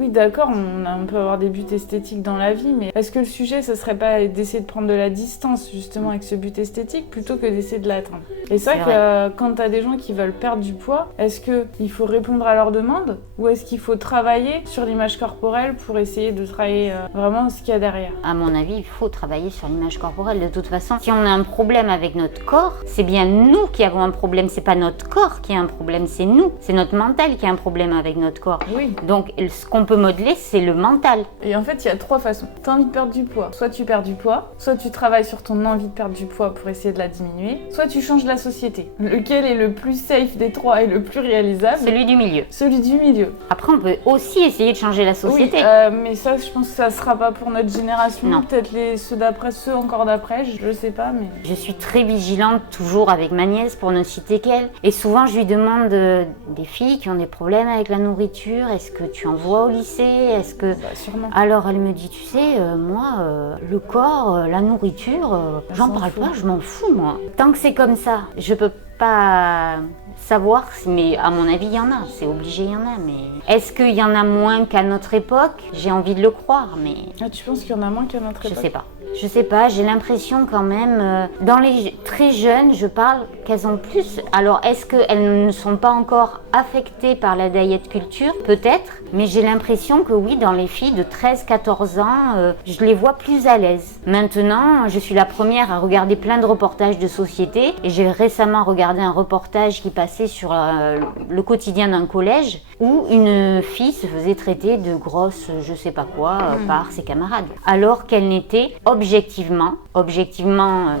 Oui, d'accord, on peut avoir des buts esthétiques dans la vie, mais est-ce que le sujet, ce serait pas d'essayer de prendre de la distance, justement, avec ce but esthétique, plutôt que d'essayer de l'atteindre? Et c'est vrai que quand t'as des gens qui veulent perdre du poids, est-ce qu'il faut répondre à leurs demandes, ou est-ce qu'il faut travailler sur l'image corporelle pour essayer de travailler vraiment ce qu'il y a derrière? À mon avis, il faut travailler sur l'image corporelle. De toute façon, si on a un problème avec notre corps, c'est bien nous qui avons un problème, c'est pas notre corps qui a un problème, c'est nous. C'est notre mental qui a un problème avec notre corps. Oui. Donc, ce qu'on peut modeler, c'est le mental. Et en fait, il y a 3 façons. T'as envie de perdre du poids, soit tu perds du poids, soit tu travailles sur ton envie de perdre du poids pour essayer de la diminuer, soit tu changes la société. Lequel est le plus safe des 3 et le plus réalisable? Celui du milieu. Celui du milieu. Après, on peut aussi essayer de changer la société. Oui, mais ça, je pense que ça sera pas pour notre génération. Non. Peut-être ceux d'après, ceux encore d'après, je sais pas, mais... Je suis très vigilante, toujours avec ma nièce, pour ne citer qu'elle. Et souvent, je lui demande des filles qui ont des problèmes avec la nourriture, est-ce que tu en vois au lycée? Est-ce que... sûrement. Alors, elle me dit, tu sais, moi, le corps, la nourriture, j'en parle pas, je m'en fous, moi. Tant que c'est comme ça, je peux pas savoir, mais à mon avis, il y en a, c'est obligé, il y en a, mais... Est-ce qu'il y en a moins qu'à notre époque? J'ai envie de le croire, mais... Ah, tu penses qu'il y en a moins qu'à notre époque? Je sais pas. Je sais pas, j'ai l'impression quand même, dans les très jeunes, je parle qu'elles ont plus. Alors, est-ce qu'elles ne sont pas encore affectées par la diet culture? Peut-être, mais j'ai l'impression que oui, dans les filles de 13-14 ans, je les vois plus à l'aise. Maintenant, je suis la première à regarder plein de reportages de société et j'ai récemment regardé un reportage qui passait sur le quotidien d'un collège où une fille se faisait traiter de grosse, je sais pas quoi, par ses camarades. Alors qu'elle n'était objectivement,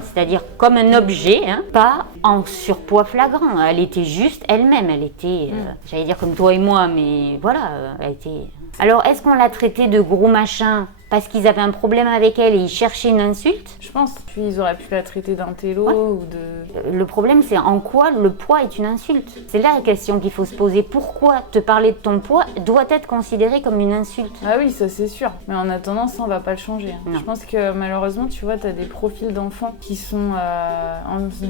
c'est-à-dire comme un objet, hein, pas en surpoids flagrant. Elle était juste elle-même. Elle était, j'allais dire comme toi et moi, mais voilà, elle était... Alors, est-ce qu'on l'a traitée de gros machin parce qu'ils avaient un problème avec elle et ils cherchaient une insulte? Je pense. Puis ils auraient pu la traiter d'intello ou de... Le problème, c'est en quoi le poids est une insulte. C'est là la question qu'il faut se poser. Pourquoi te parler de ton poids doit être considéré comme une insulte? Ah oui, ça c'est sûr. Mais en attendant, ça on va pas le changer. Je pense que malheureusement, tu vois, t'as des profils d'enfants qui sont...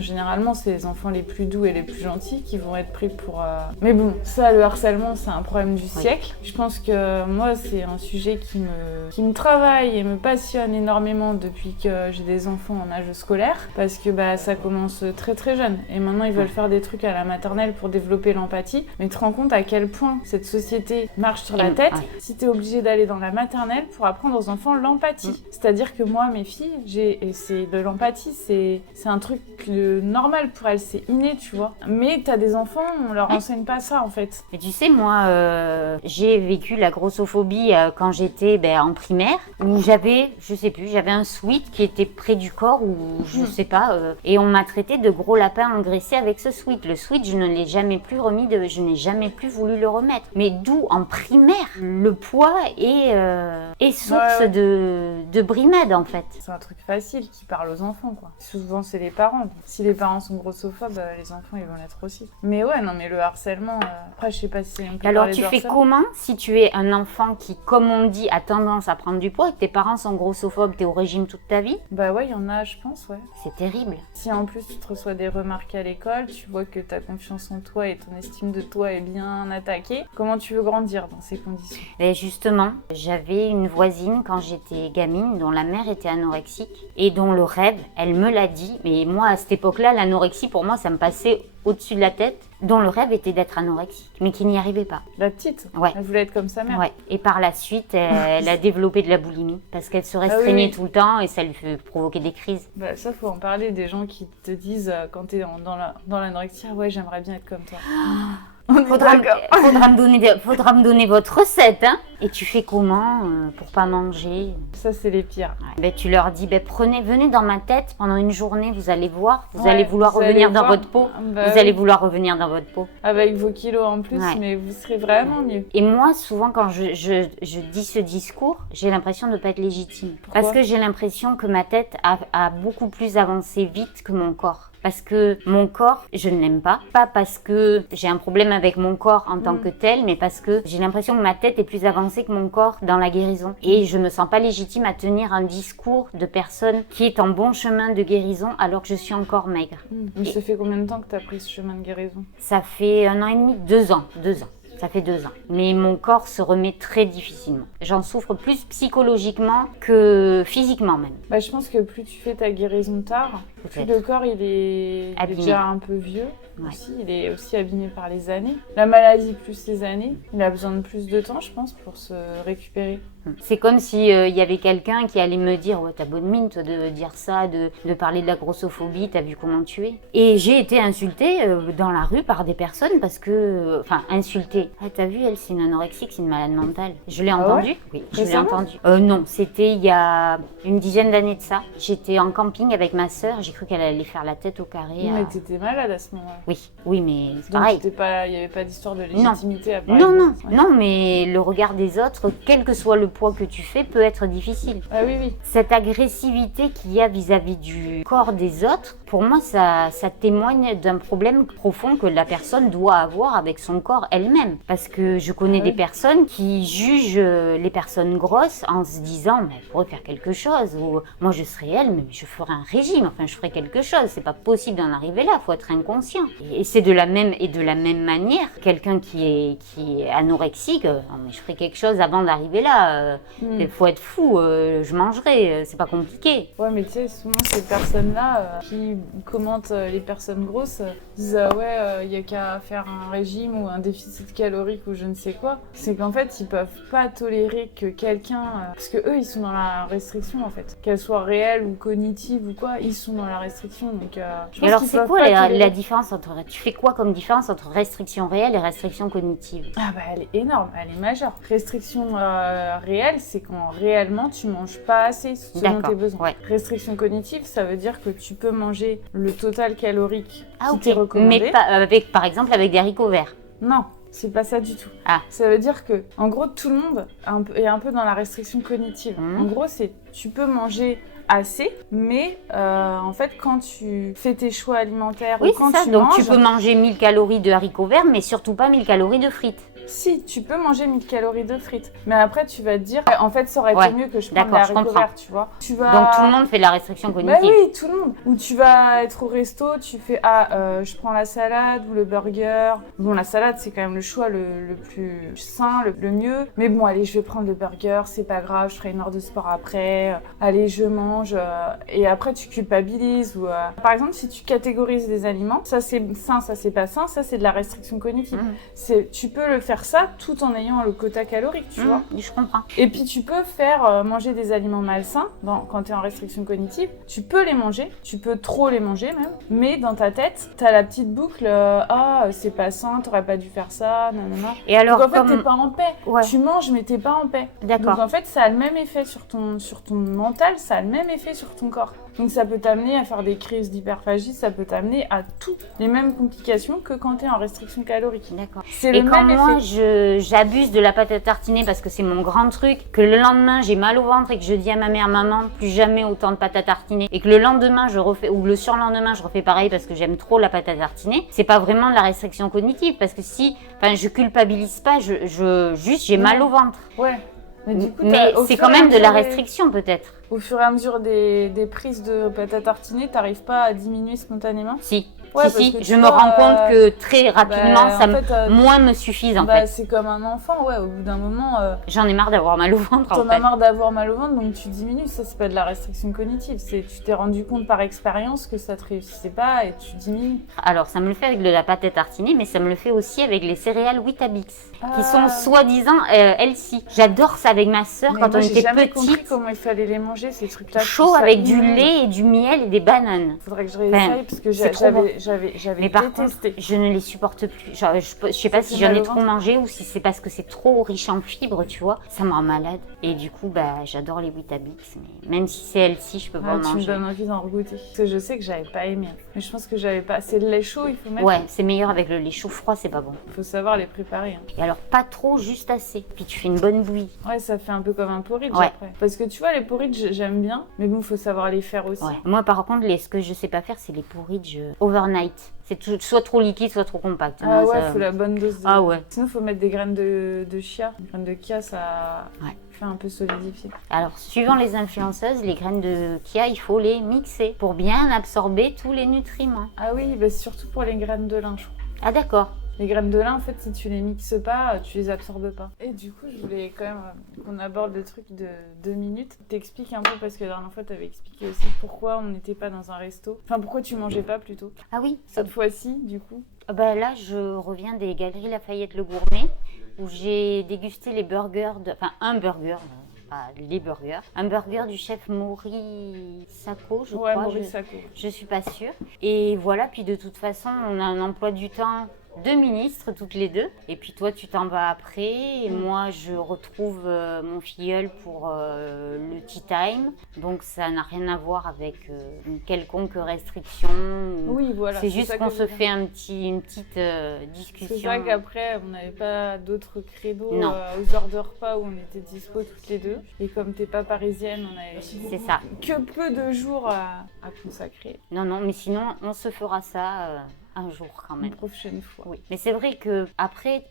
généralement, c'est les enfants les plus doux et les plus gentils qui vont être pris pour... Mais bon, ça, le harcèlement, c'est un problème du siècle. Je pense que moi, c'est un sujet qui me travaille et me passionne énormément depuis que j'ai des enfants en âge scolaire parce que ça commence très très jeune et maintenant ils veulent faire des trucs à la maternelle pour développer l'empathie, mais tu te rends compte à quel point cette société marche sur la tête si tu es obligé d'aller dans la maternelle pour apprendre aux enfants l'empathie. C'est-à-dire que moi, mes filles, c'est de l'empathie, c'est un truc normal pour elles, c'est inné, tu vois. Mais t'as des enfants, on leur enseigne pas ça en fait. Et tu sais, moi, j'ai vécu la grossophobie quand j'étais en primaire, où j'avais un sweat qui était près du corps, ou je sais pas, et on m'a traité de gros lapin engraissé avec ce sweat. Le sweat, je ne l'ai jamais plus je n'ai jamais plus voulu le remettre. Mais d'où, en primaire, le poids est source de brimade, en fait. C'est un truc facile qui parle aux enfants, quoi. Souvent, c'est les parents. Si les parents sont grossophobes, les enfants, ils vont l'être aussi. Mais ouais, non, mais le harcèlement, après, je sais pas si on peut Alors, parler tu de fais harcèlement. comment si tu es un enfant qui, comme on dit, a tendance à prendre du poids et que tes parents sont grossophobes, t'es au régime toute ta vie? Bah ouais, il y en a, je pense, ouais. C'est terrible. Si en plus tu te reçois des remarques à l'école, tu vois que ta confiance en toi et ton estime de toi est bien attaquée, comment tu veux grandir dans ces conditions? Et justement, j'avais une voisine quand j'étais gamine dont la mère était anorexique et dont le rêve, elle me l'a dit, mais moi à cette époque-là, l'anorexie pour moi ça me passait au-dessus de la tête, dont le rêve était d'être anorexique, mais qui n'y arrivait pas. La petite, Ouais. Elle voulait être comme sa mère. Ouais. Et par la suite, elle a développé de la boulimie parce qu'elle se restreignait oui. tout le temps et ça lui provoquait des crises. Bah ça, faut en parler, des gens qui te disent quand t'es dans l'anorexie, ouais, j'aimerais bien être comme toi. On est Faudra d'accord. me donner votre recette, hein. Et tu fais comment pour pas manger? Ça, c'est les pires. Ouais. Tu leur dis, venez dans ma tête pendant une journée, vous allez voir, vous Ouais, allez vouloir vous revenir allez dans voir. votre peau. Bah Vous oui. allez vouloir revenir dans votre peau. Avec vos kilos en plus, Ouais. mais vous serez vraiment mieux. Et moi, souvent, quand je dis ce discours, j'ai l'impression de ne pas être légitime. Pourquoi? Parce que j'ai l'impression que ma tête a beaucoup plus avancé vite que mon corps. Parce que mon corps, je ne l'aime pas. Pas parce que j'ai un problème avec mon corps en tant que tel, mais parce que j'ai l'impression que ma tête est plus avancée que mon corps dans la guérison. Et je me sens pas légitime à tenir un discours de personne qui est en bon chemin de guérison alors que je suis encore maigre. Mais ça fait combien de temps que t'as pris ce chemin de guérison? Ça fait 1 an et demi, 2 ans. Ça fait 2 ans. Mais mon corps se remet très difficilement. J'en souffre plus psychologiquement que physiquement même. Bah, je pense que plus tu fais ta guérison tard, plus Peut-être. le corps il est Abîmé. déjà un peu vieux. Ouais. Aussi, il est aussi abîmé par les années. La maladie plus les années, il a besoin de plus de temps, je pense, pour se récupérer. C'est comme si y avait quelqu'un qui allait me dire « Ouais, t'as bonne mine, toi, de dire ça, de parler de la grossophobie, t'as vu comment tu es ?» Et j'ai été insultée dans la rue par des personnes parce que... Enfin, insultée. « Ah, t'as vu, elle, c'est une anorexique, c'est une malade mentale. » Je l'ai entendu. Oui, je l'ai Récemment? entendu. Non, c'était il y a une dizaine d'années de ça. J'étais en camping avec ma sœur, j'ai cru qu'elle allait faire la tête au carré. Mais t'étais malade à ce moment-là. Oui, mais c'est Donc pareil. il n'y avait pas d'histoire de légitimité à parler. Non, Ouais. non, mais le regard des autres, quel que soit le poids que tu fais, peut être difficile. Ah oui, oui. Cette agressivité qu'il y a vis-à-vis du corps des autres, pour moi, ça témoigne d'un problème profond que la personne doit avoir avec son corps elle-même. Parce que je connais Ah oui. des personnes qui jugent les personnes grosses en se disant, mais elle pourrait faire quelque chose. Ou moi, je serais elle, mais je ferais un régime. Enfin, je ferais quelque chose. C'est pas possible d'en arriver là. Faut être inconscient. Et c'est de la même manière, quelqu'un qui est anorexique, non, mais je ferais quelque chose avant d'arriver là. Il faut être fou. Je mangerai. C'est pas compliqué. Ouais, mais tu sais, souvent ces personnes-là qui commentent les personnes grosses disent ouais, il y a qu'à faire un régime ou un déficit calorique ou je ne sais quoi. C'est qu'en fait, ils peuvent pas tolérer que quelqu'un. Parce que eux, ils sont dans la restriction en fait. Qu'elle soit réelle ou cognitive ou quoi, ils sont dans la restriction. Donc, je Et pense alors, qu'ils c'est peuvent quoi pas la tolérer. différence entre. Tu fais quoi comme différence entre restriction réelle et restriction cognitive? Ah bah elle est énorme, elle est majeure. Restriction réelle, c'est quand réellement tu manges pas assez selon D'accord, tes besoins. ouais. Restriction cognitive, ça veut dire que tu peux manger le total calorique Ah, qui ok. t'est recommandé. Mais pas, par exemple, avec des haricots verts. Non, c'est pas ça du tout. Ah. Ça veut dire que, en gros, tout le monde est un peu dans la restriction cognitive. Mhm. En gros, c'est tu peux manger assez, mais en fait, quand tu fais tes choix alimentaires Oui, ou quand c'est ça. tu Donc, manges, tu peux manger 1000 calories de haricots verts, mais surtout pas 1000 calories de frites. si, tu peux manger 1000 calories de frites. Mais après, tu vas te dire, en fait, ça aurait Ouais, été mieux que je prenne des d'accord, je haricots comprends. verts, tu vois. Tu vas... Donc, tout le monde fait de la restriction Bah cognitive. oui, tout le monde. Ou tu vas être au resto, tu fais je prends la salade ou le burger. Bon, la salade, c'est quand même le choix le plus sain, le mieux. Mais bon, allez, je vais prendre le burger, c'est pas grave, je ferai une heure de sport après. Allez, je mange. Et après, tu culpabilises. Ou, par exemple, si tu catégorises des aliments, ça c'est sain, ça c'est pas sain, ça c'est de la restriction cognitive. Tu peux le faire ça tout en ayant le quota calorique, tu vois. Je comprends. Et puis tu peux faire manger des aliments malsains quand tu es en restriction cognitive. Tu peux les manger, tu peux trop les manger même, mais dans ta tête, tu as la petite boucle c'est pas sain, t'aurais pas dû faire ça, nanana. Et alors, Donc en fait, comme... t'es pas en paix. Ouais. Tu manges, mais t'es pas en paix. D'accord. Donc en fait, ça a le même effet sur ton mental, ça a le même effet sur ton corps. Donc ça peut t'amener à faire des crises d'hyperphagie, ça peut t'amener à toutes les mêmes complications que quand t'es en restriction calorique. D'accord. C'est Et le quand même moi, effet. j'abuse de la pâte à tartiner parce que c'est mon grand truc, que le lendemain, j'ai mal au ventre et que je dis à ma mère, maman, plus jamais autant de pâte à tartiner, et que le lendemain, je refais, ou le surlendemain, je refais pareil parce que j'aime trop la pâte à tartiner, c'est pas vraiment de la restriction cognitive parce que je culpabilise pas, juste, j'ai mal au ventre. Ouais. Mais du coup, Mais au c'est fur quand et à même de la mesure restriction peut-être. Au fur et à mesure des prises de pâte à tartiner, t'arrives pas à diminuer spontanément? Si. Ouais, si, parce que je tu me vois, rends compte que très rapidement, en fait, moins me suffisent en fait. c'est comme un enfant, ouais, au bout d'un moment, J'en ai marre d'avoir mal au ventre en t'en as fait. marre d'avoir mal au ventre, donc tu diminues. Ça, c'est pas de la restriction cognitive, tu t'es rendu compte par expérience que ça te réussissait pas et tu diminues. Alors, ça me le fait avec de la pâte à tartiner, mais ça me le fait aussi avec les céréales Weetabix, qui sont Ah. soi-disant healthy. J'adore ça avec ma sœur Mais quand moi, on j'ai était jamais compris petite. comment il fallait les manger, ces trucs-là. Je Chaud trouve ça avec du immonde. lait et du miel et des bananes. Faudrait que je réessaye parce que c'est trop bon. j'avais Mais par contre, détesté. je ne les supporte plus. Genre, je sais pas Ça si fait j'en mal ai au trop ventre. mangé ou si c'est parce que c'est trop riche en fibres, tu vois. Ça me rend malade. Et du coup, j'adore les Weetabix. Mais même si c'est healthy, je peux pas en Tu me manger. donnes envie d'en regoûter. Parce que je sais que j'avais pas aimé. Mais je pense que j'avais pas. C'est le lait chaud, il faut mettre. Ouais, c'est meilleur avec le lait chaud froid, c'est pas bon. Il faut savoir les préparer. Hein. Et alors, pas trop, juste assez. Puis tu fais une bonne bouillie. Ouais, ça fait un peu comme un porridge Ouais. après. Parce que tu vois, les porridge, j'aime bien. Mais bon, faut savoir les faire aussi. Ouais. Moi, par contre, ce que je sais pas faire, c'est les porridge overnight. C'est soit trop liquide, soit trop compact. Ah Non, ouais, ça- faut la bonne dose de. Ah ouais. Sinon, faut mettre des graines de chia. Les graines de chia, ça Ouais. fait un peu solidifier. Alors, suivant les influenceuses, les graines de chia, il faut les mixer pour bien absorber tous les nutriments. Ah oui, bah surtout pour les graines de lin, je crois. Ah d'accord. Les graines de lin, en fait, si tu les mixes pas, tu les absorbes pas. Et du coup, je voulais quand même qu'on aborde le truc de 2 minutes. T'expliques un peu, parce que la dernière fois, t'avais expliqué aussi pourquoi on n'était pas dans un resto. Enfin, pourquoi tu mangeais pas plutôt. Ah oui. Cette fois-ci, du coup. Là, je reviens des Galeries Lafayette Le Gourmet où j'ai dégusté les burgers, enfin un burger, pas les burgers. Un burger du chef Maury Sacco, je Ouais, crois. Maurice Sacco. Je suis pas sûre. Et voilà, puis de toute façon, on a un emploi du temps de ministres toutes les deux. Et puis toi, tu t'en vas après. Et moi, je retrouve mon filleul pour le tea time. Donc ça n'a rien à voir avec une quelconque restriction. Oui, voilà. C'est juste ça qu'on que se je fait une petite discussion. C'est ça qu'après, on n'avait pas d'autres créneaux Non. aux heures de repas où on était dispo toutes les deux. Et comme t'es pas parisienne, on avait C'est ça. que peu de jours à consacrer. Non, mais sinon, on se fera ça un jour quand Une même. prochaine fois. Oui, mais c'est vrai que après,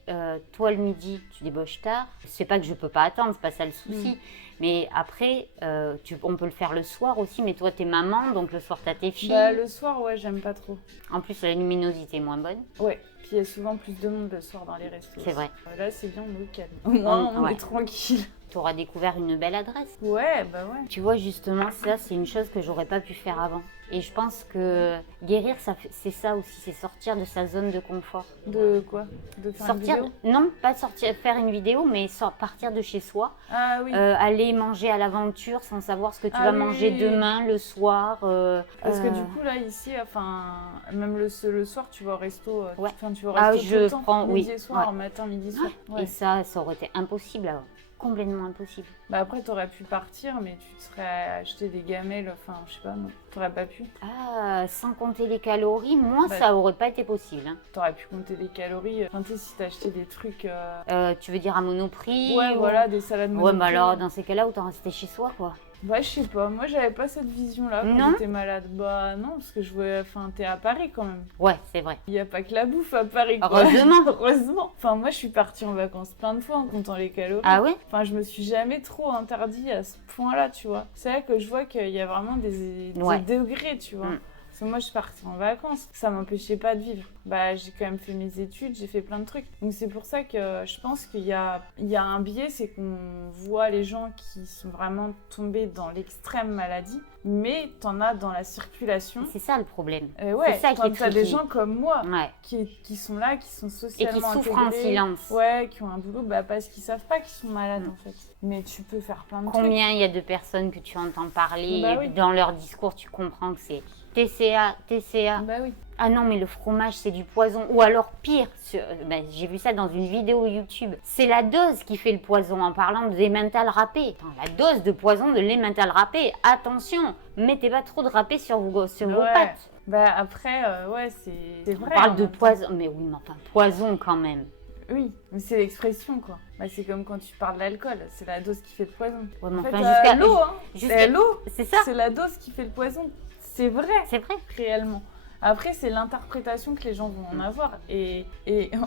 toi le midi, tu débauches tard. C'est pas que je peux pas attendre, c'est pas ça le souci. Mais après, on peut le faire le soir aussi. Mais toi, t'es maman, donc le soir, t'as tes filles. Bah, le soir, ouais, j'aime pas trop. En plus, la luminosité est moins bonne. Ouais, puis il y a souvent plus de monde le soir dans les restos. C'est vrai. Là, c'est bien, on est au calme. Au moins, on ouais. est tranquille. Tu auras découvert une belle adresse. Ouais, bah ouais. Tu vois, justement, ça, c'est une chose que j'aurais pas pu faire avant. Et je pense que guérir, c'est ça aussi, c'est sortir de sa zone de confort. De quoi? De faire une vidéo? Non, pas sortir, faire une vidéo, mais partir de chez soi. Ah oui. Aller manger à l'aventure sans savoir ce que tu Ah vas oui, manger oui. demain, le soir. Parce que du coup, là, ici, enfin, même le soir, tu vas au resto. Ouais. Enfin, tu vas au resto tout le temps, prends, midi oui. et soir, Ouais. matin, midi, soir. Ouais. Et ça aurait été impossible avant. Complètement impossible. Bah après, t'aurais pu partir, mais tu te serais acheté des gamelles, enfin, je sais pas, non. T'aurais pas pu. Ah, sans compter les calories, moi, Bah, ça aurait pas été possible. Hein. T'aurais pu compter les calories. Enfin, tu sais, si t'achetais des trucs. Tu veux dire à Monoprix Ouais, ou- voilà, des salades Ouais, mais Monoprix. alors, dans ces cas-là, autant rester chez soi, quoi. Bah, je sais pas, moi j'avais pas cette vision-là quand Non. j'étais malade. Bah, non, parce que je voyais. Enfin, t'es à Paris quand même. Ouais, c'est vrai. Il y a pas que la bouffe à Paris, quoi. Heureusement. Heureusement. Enfin, moi je suis partie en vacances plein de fois en comptant les calories. Ah ouais? Enfin, je me suis jamais trop interdit à ce point-là, tu vois. C'est là que je vois qu'il y a vraiment des Ouais. degrés, tu vois. Mm. Parce que moi, je suis partie en vacances. Ça m'empêchait pas de vivre. Bah, j'ai quand même fait mes études, j'ai fait plein de trucs. Donc, c'est pour ça que je pense qu'il y a un biais, c'est qu'on voit les gens qui sont vraiment tombés dans l'extrême maladie, mais t'en as dans la circulation. C'est ça le problème. Ouais, c'est ça qui est t'as des tricky. gens comme moi Ouais. qui sont là, qui sont Et socialement qui souffrent en intégrés. silence. Ouais, qui ont un boulot, bah parce qu'ils savent pas qu'ils sont malades Mm. en fait. Mais tu peux faire plein de trucs. Combien il y a de personnes que tu entends parler Bah et oui. dans leur discours, tu comprends que c'est TCA, TCA. Bah oui. Ah non, mais le fromage, c'est du poison. Ou alors pire, j'ai vu ça dans une vidéo YouTube. C'est la dose qui fait le poison en parlant d'emmental râpé. Attends, la dose de poison de l'emmental râpé. Attention, mettez pas trop de râpé sur vos Ouais. pâtes. Bah après, ouais, c'est On vrai. parle en de même temps. poison. Mais oui, mais enfin, poison quand même. Oui, mais c'est l'expression quoi. Bah, c'est comme quand tu parles d'alcool, c'est la dose qui fait le poison. Ouais, mais En fait, enfin, jusqu'à l'eau, hein. jusqu'à- L'eau, C'est ça, c'est la dose qui fait le poison. C'est vrai, c'est vrai. réellement. Après, c'est l'interprétation que les gens vont en avoir. Et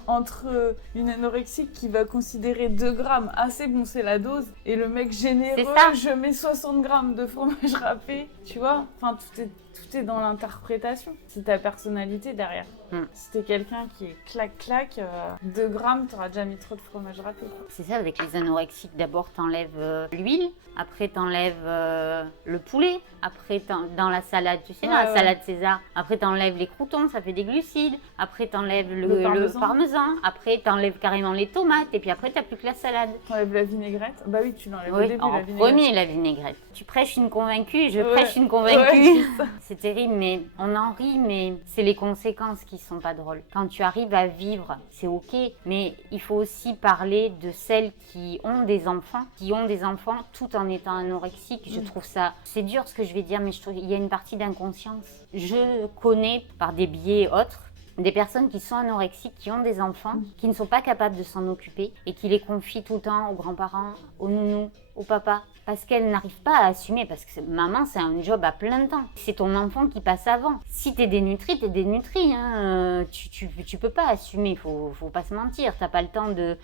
entre une anorexique qui va considérer 2 grammes, ah c'est bon, c'est la dose, et le mec généreux, C'est ça. je mets 60 grammes de fromage râpé, tu vois. Enfin, tout est dans l'interprétation. C'est ta personnalité derrière. Mm. Si t'es quelqu'un qui est clac-clac, 2 grammes, t'auras déjà mis trop de fromage râpé. C'est ça, avec les anorexiques, d'abord t'enlèves l'huile, après t'enlèves le poulet, après dans la salade, tu sais, dans Ouais, la ouais. salade César, après t'enlèves les croûtons, ça fait des glucides, après t'enlèves Le le parmesan. parmesan, après t'enlèves carrément les tomates, et puis après t'as plus que la salade. T'enlèves la vinaigrette. Bah oui, tu l'enlèves au Oui, début, en la vinaigrette. premier la vinaigrette. Tu prêches une convaincue, je Ouais. prêche une Ouais, convaincue. c'est ça. C'est terrible, mais on en rit, mais c'est les conséquences qui sont pas drôles. Quand tu arrives à vivre, c'est ok, mais il faut aussi parler de celles qui ont des enfants tout en étant anorexiques. Je trouve ça, c'est dur ce que je vais dire, mais je trouve qu'il y a une partie d'inconscience. Je connais par des biais autres des personnes qui sont anorexiques, qui ont des enfants, qui ne sont pas capables de s'en occuper et qui les confient tout le temps aux grands-parents, aux nounous, au papa, parce qu'elles n'arrivent pas à assumer, parce que maman, c'est un job à plein temps. C'est ton enfant qui passe avant. Si t'es dénutri, t'es dénutri. Hein. Tu peux pas assumer, faut pas se mentir. T'as pas le temps de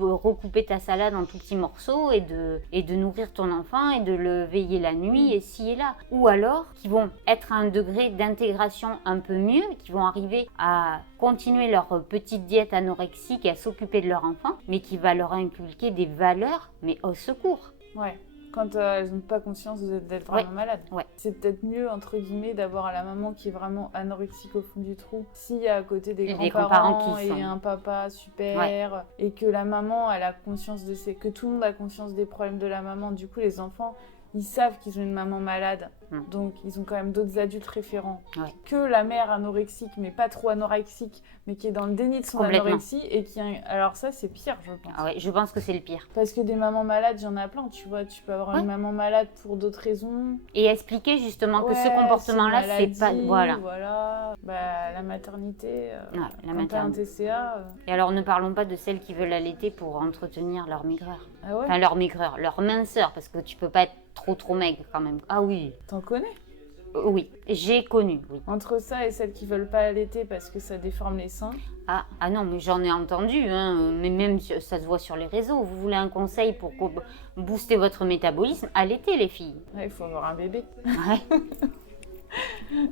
recouper ta salade en tout petits morceaux et de nourrir ton enfant et de le veiller la nuit et ci et là. Ou alors, qui vont être à un degré d'intégration un peu mieux, qui vont arriver à continuer leur petite diète anorexique et à s'occuper de leur enfant, mais qui va leur inculquer des valeurs, mais au secours. Ouais. Quand elles n'ont pas conscience d'être vraiment malades. Ouais. C'est peut-être mieux, entre guillemets, d'avoir la maman qui est vraiment anorexique au fond du trou. S'il y a à côté des Des grands-parents grands-parents qui et sont- un papa super, et que la maman, elle a conscience que tout le monde a conscience des problèmes de la maman, du coup, les enfants, ils savent qu'ils ont une maman malade. Donc, ils ont quand même d'autres adultes référents Ouais. que la mère anorexique, mais pas trop anorexique, mais qui est dans le déni de son Complètement. anorexie. Et qui alors ça, c'est pire, je pense. Ah ouais, je pense que c'est le pire. Parce que des mamans malades, il y en a plein, tu vois. Tu peux avoir Ouais. une maman malade pour d'autres raisons. Et expliquer justement que ce Ouais, comportement-là, une c'est pas... maladie, Voilà. Bah, la maternité, Ouais, la quand t'as un maternité. TCA... Et alors, ne parlons pas de celles qui veulent allaiter pour entretenir leur maigreur. Ah ouais, Enfin, leur maigreur, leur minceur, parce que tu peux pas être trop maigre quand même. Ah oui. t'en connais? Oui, j'ai connu, oui. Entre ça et celles qui veulent pas allaiter parce que ça déforme les seins. Ah non, mais j'en ai entendu, hein, mais même ça se voit sur les réseaux. Vous voulez un conseil pour booster votre métabolisme? Allaitez les filles. Ouais, il faut avoir un bébé. Ouais.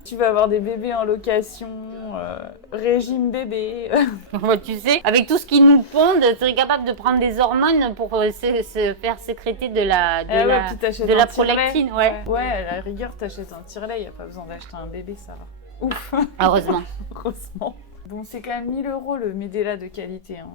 Tu vas avoir des bébés en location, régime bébé. Enfin, tu sais, avec tout ce qui nous pond, tu serais capable de prendre des hormones pour se faire sécréter de la prolactine. Ouais. Ouais, à la rigueur, t'achètes un tire-lait, y a pas besoin d'acheter un bébé, ça va. Ouf. Heureusement. Heureusement. Bon, c'est quand même 1 000 € le Medela de qualité. Hein.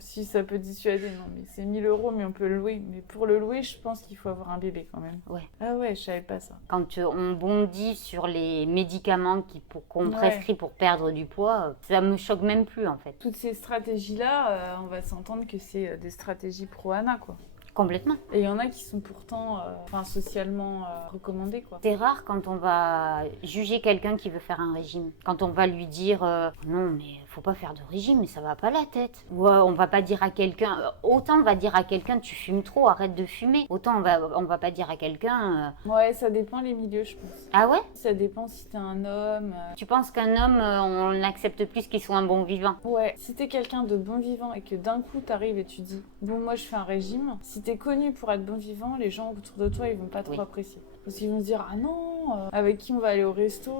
Si ça peut dissuader, non, mais c'est 1 000 €, mais on peut le louer. Mais pour le louer, je pense qu'il faut avoir un bébé quand même. Ouais. Ah ouais, je savais pas ça. Quand on bondit sur les médicaments qu'on prescrit pour perdre du poids, ça me choque même plus en fait. Toutes ces stratégies-là, on va s'entendre que c'est des stratégies pro-ANA, quoi. Complètement. Et il y en a qui sont pourtant socialement recommandées, quoi. C'est rare quand on va juger quelqu'un qui veut faire un régime. Quand on va lui dire non mais faut pas faire de régime, mais ça va pas la tête. Ou on va pas dire à quelqu'un, autant on va dire à quelqu'un tu fumes trop, arrête de fumer. Autant on va pas dire à quelqu'un. Ouais, ça dépend les milieux, je pense. Ah ouais? Ça dépend si t'es un homme. Tu penses qu'un homme, on n'accepte plus qu'il soit un bon vivant? Ouais, si t'es quelqu'un de bon vivant et que d'un coup t'arrives et tu dis bon moi je fais un régime, si t'es connu pour être bon vivant, les gens autour de toi ils vont pas trop apprécier. Parce qu'ils vont se dire ah non, avec qui on va aller au resto.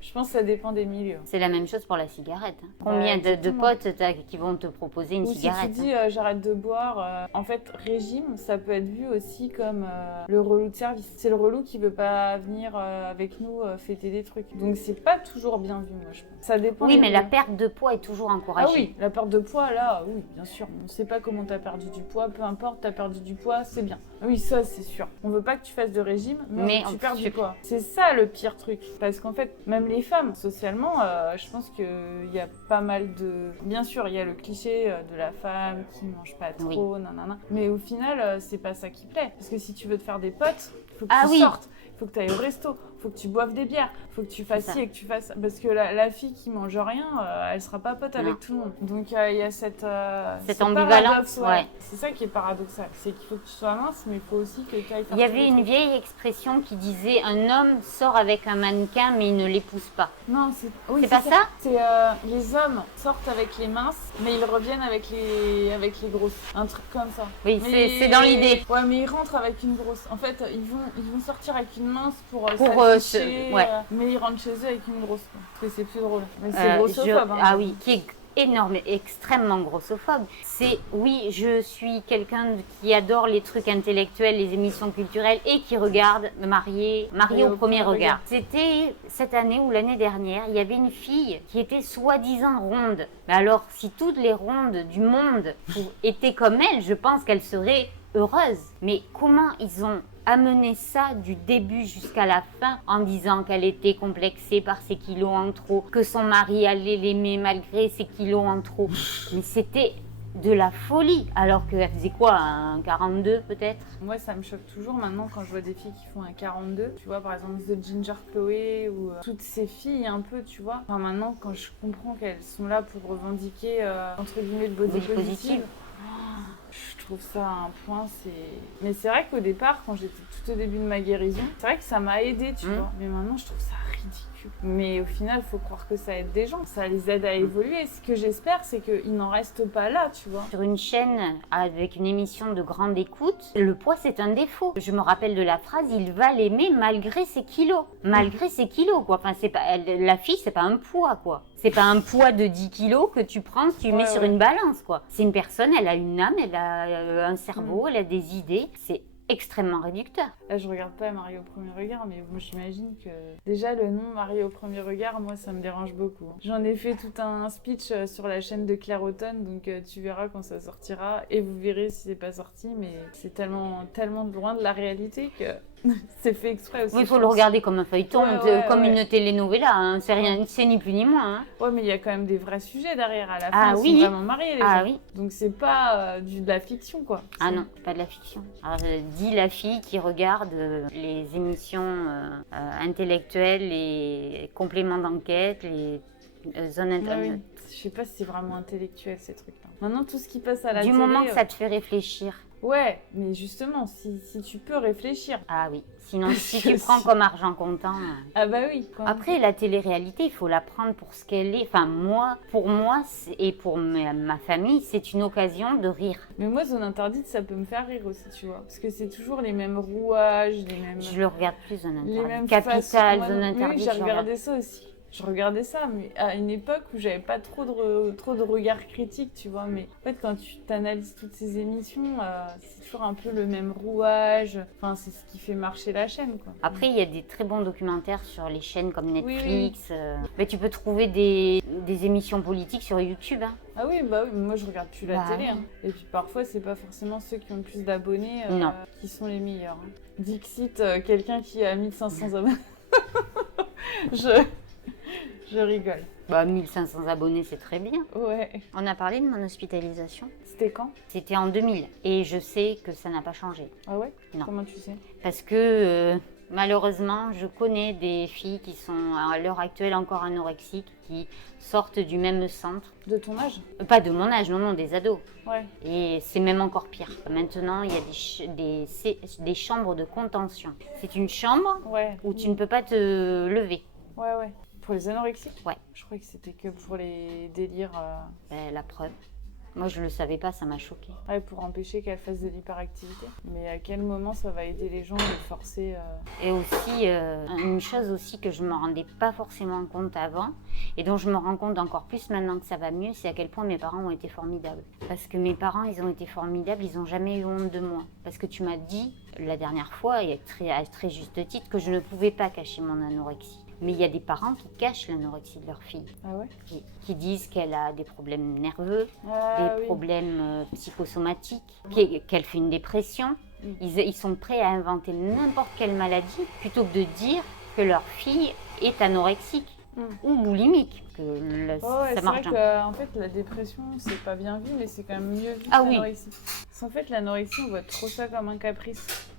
Je pense que ça dépend des milieux. C'est la même chose pour la cigarette. Hein. Combien de potes qui vont te proposer une cigarette? Si tu dis j'arrête de boire, en fait régime ça peut être vu aussi comme le relou de service. C'est le relou qui veut pas venir avec nous fêter des trucs. Donc c'est pas toujours bien vu, moi je pense. Ça dépend. Oui, mais la perte de poids est toujours encouragée. Ah oui, la perte de poids là, oui bien sûr. On sait pas comment t'as perdu du poids, peu importe, t'as perdu du poids, c'est bien. Oui, ça c'est sûr. On veut pas que tu fasses de régime, mais tu perds du poids. C'est ça le pire truc. Parce qu'en fait, même les femmes, socialement, je pense qu'il y a pas mal de... Bien sûr, il y a le cliché de la femme qui mange pas trop, nanana. Mais au final, c'est pas ça qui plaît. Parce que si tu veux te faire des potes, il faut que tu sortes. Il faut que tu ailles au resto, il faut que tu boives des bières, il faut que tu fasses ci et que tu fasses... Parce que la fille qui mange rien, elle sera pas pote avec tout le monde. Donc il y a cette ambivalence. Ouais. C'est ça qui est paradoxal. C'est qu'il faut que tu sois mince, mais il faut aussi que tu ailles faire... Il y avait une vieille expression qui disait « Un homme sort avec un mannequin, mais il ne l'épouse pas ». Non, c'est pas ça. C'est les hommes sortent avec les minces, mais ils reviennent avec les grosses. Un truc comme ça. Oui, c'est dans l'idée. Ouais, mais ils rentrent avec une grosse. En fait, ils vont sortir avec une mince pour s'afficher, mais ils rentrent chez eux avec une grosse. Parce que c'est plus drôle. Mais c'est grossophobe. Ah oui, qui est énorme, extrêmement grossophobe. C'est oui, je suis quelqu'un qui adore les trucs intellectuels, les émissions culturelles et qui regarde Marié au premier regard. C'était cette année ou l'année dernière, il y avait une fille qui était soi-disant ronde. Mais alors, si toutes les rondes du monde étaient comme elle, je pense qu'elle serait heureuse. Mais comment ils ont amené ça du début jusqu'à la fin en disant qu'elle était complexée par ses kilos en trop, que son mari allait l'aimer malgré ses kilos en trop. Mais c'était de la folie, alors qu'elle faisait quoi, un 42 peut-être? Moi ça me choque toujours maintenant quand je vois des filles qui font un 42, tu vois par exemple The Ginger Chloé ou toutes ces filles un peu, tu vois. Enfin maintenant quand je comprends qu'elles sont là pour revendiquer entre guillemets le body positive. Je trouve ça un point, Mais c'est vrai qu'au départ, quand j'étais tout au début de ma guérison, c'est vrai que ça m'a aidée, tu vois. Mais maintenant, je trouve ça ridicule. Mais au final, il faut croire que ça aide des gens, ça les aide à évoluer. Ce que j'espère, c'est qu'ils n'en restent pas là, tu vois. Sur une chaîne avec une émission de grande écoute, le poids, c'est un défaut. Je me rappelle de la phrase, il va l'aimer malgré ses kilos. Malgré ses kilos, quoi. Enfin, la fille, c'est pas un poids, quoi. C'est pas un poids de 10 kilos que tu prends, tu mets sur une balance, quoi. C'est une personne, elle a une âme, elle a un cerveau, elle a des idées. C'est extrêmement réducteur. Là, je regarde pas Marié au premier regard, mais moi, j'imagine que... Déjà, le nom Marié au premier regard, moi, ça me dérange beaucoup. J'en ai fait tout un speech sur la chaîne de Claire Automne, donc tu verras quand ça sortira, et vous verrez si c'est pas sorti, mais c'est tellement loin de la réalité que... c'est fait exprès aussi. Oui, il faut le regarder comme un feuilleton, comme une telenovela, hein. C'est rien, c'est ni plus ni moins. Hein. Ouais, mais il y a quand même des vrais sujets derrière. À la fin, ils sont vraiment mariés, les gens. Oui. Donc c'est pas de la fiction, quoi. Ah non, pas de la fiction. Alors, dis la fille qui regarde les émissions intellectuelles, les compléments d'enquête, les zones internet. Je sais pas si c'est vraiment intellectuel, ces trucs-là. Maintenant, tout ce qui passe à la télé... Du moment que ça te fait réfléchir. Ouais, mais justement, si tu peux réfléchir. Ah oui, sinon Parce si que tu prends si- comme argent comptant... Ah bah oui. Après, la télé-réalité, il faut la prendre pour ce qu'elle est. Enfin, pour moi et pour ma famille, c'est une occasion de rire. Mais moi, Zone Interdite, ça peut me faire rire aussi, tu vois. Parce que c'est toujours les mêmes rouages, les mêmes... Je le regarde plus, Zone Les Interdite. mêmes Capital, façons. Zone Oui, Interdite, j'ai je regarde. regardé ça aussi. Je regardais ça, mais à une époque où j'avais pas trop de regard critique, tu vois. Mais en fait, quand tu t'analyses toutes ces émissions, c'est toujours un peu le même rouage. Enfin, c'est ce qui fait marcher la chaîne, quoi. Après, il y a des très bons documentaires sur les chaînes comme Netflix. Oui. Mais tu peux trouver des émissions politiques sur YouTube. Hein. Ah oui, bah oui, mais moi je regarde plus la Bah télé. oui. Hein. Et puis parfois, c'est pas forcément ceux qui ont le plus d'abonnés Non. qui sont les meilleurs. Hein. Dixit, quelqu'un qui a 1500 abonnés. Je rigole. Bah, 1500 abonnés, c'est très bien. Ouais. On a parlé de mon hospitalisation. C'était quand? C'était en 2000. Et je sais que ça n'a pas changé. Ah ouais? Non. Comment tu sais? Parce que malheureusement, je connais des filles qui sont à l'heure actuelle encore anorexiques, qui sortent du même centre. De ton âge? Pas de mon âge, non, des ados. Ouais. Et c'est même encore pire. Maintenant, il y a des chambres de contention. C'est une chambre Ouais. où tu ne peux pas te lever. Ouais. Pour les anorexiques? Ouais. Je crois que c'était que pour les délires. La preuve. Moi, je le savais pas, ça m'a choquée. Ouais, pour empêcher qu'elles fassent de l'hyperactivité. Mais à quel moment ça va aider les gens de les forcer Et aussi, une chose aussi que je ne me rendais pas forcément compte avant, et dont je me rends compte encore plus maintenant que ça va mieux, c'est à quel point mes parents ont été formidables. Parce que mes parents, ils ont été formidables, ils n'ont jamais eu honte de moi. Parce que tu m'as dit, la dernière fois, et à très juste titre, que je ne pouvais pas cacher mon anorexie. Mais il y a des parents qui cachent l'anorexie de leur fille, Ah ouais? qui disent qu'elle a des problèmes nerveux, Ah des oui. problèmes psychosomatiques, qu'elle fait une dépression. Mm. Ils sont prêts à inventer n'importe quelle maladie plutôt que de dire que leur fille est anorexique ou boulimique. Que Ouais, ça c'est marche. vrai que en fait, la dépression, c'est pas bien vu, mais c'est quand même mieux vu Ah que oui. l'anorexie. Parce qu'en fait, l'anorexie, on voit trop ça comme un caprice.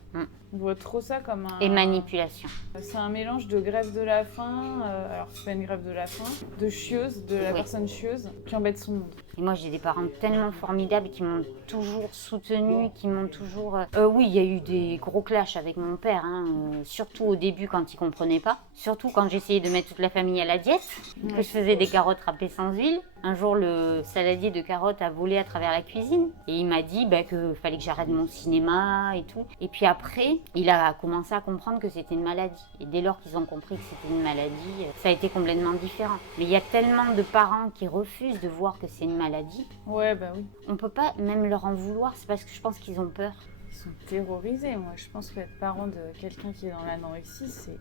On voit trop ça comme un... Et manipulation. C'est un mélange de grève de la faim, alors c'est pas une grève de la faim, de chieuse, de la Oui. personne chieuse, qui embête son monde. Et moi, j'ai des parents tellement formidables qui m'ont toujours soutenue, qui m'ont toujours... oui, il y a eu des gros clashs avec mon père, hein, surtout au début quand il comprenait pas. Surtout quand j'essayais de mettre toute la famille à la diète, que je faisais des carottes râpées sans huile. Un jour, le saladier de carottes a volé à travers la cuisine. Et il m'a dit qu'il fallait que j'arrête mon cinéma et tout. Et puis après, il a commencé à comprendre que c'était une maladie. Et dès lors qu'ils ont compris que c'était une maladie, ça a été complètement différent. Mais il y a tellement de parents qui refusent de voir que c'est une maladie. Ouais, bah oui. On peut pas même leur en vouloir, c'est parce que je pense qu'ils ont peur. Ils sont terrorisés. Moi, je pense qu'être parent de quelqu'un qui est dans l'anorexie, c'est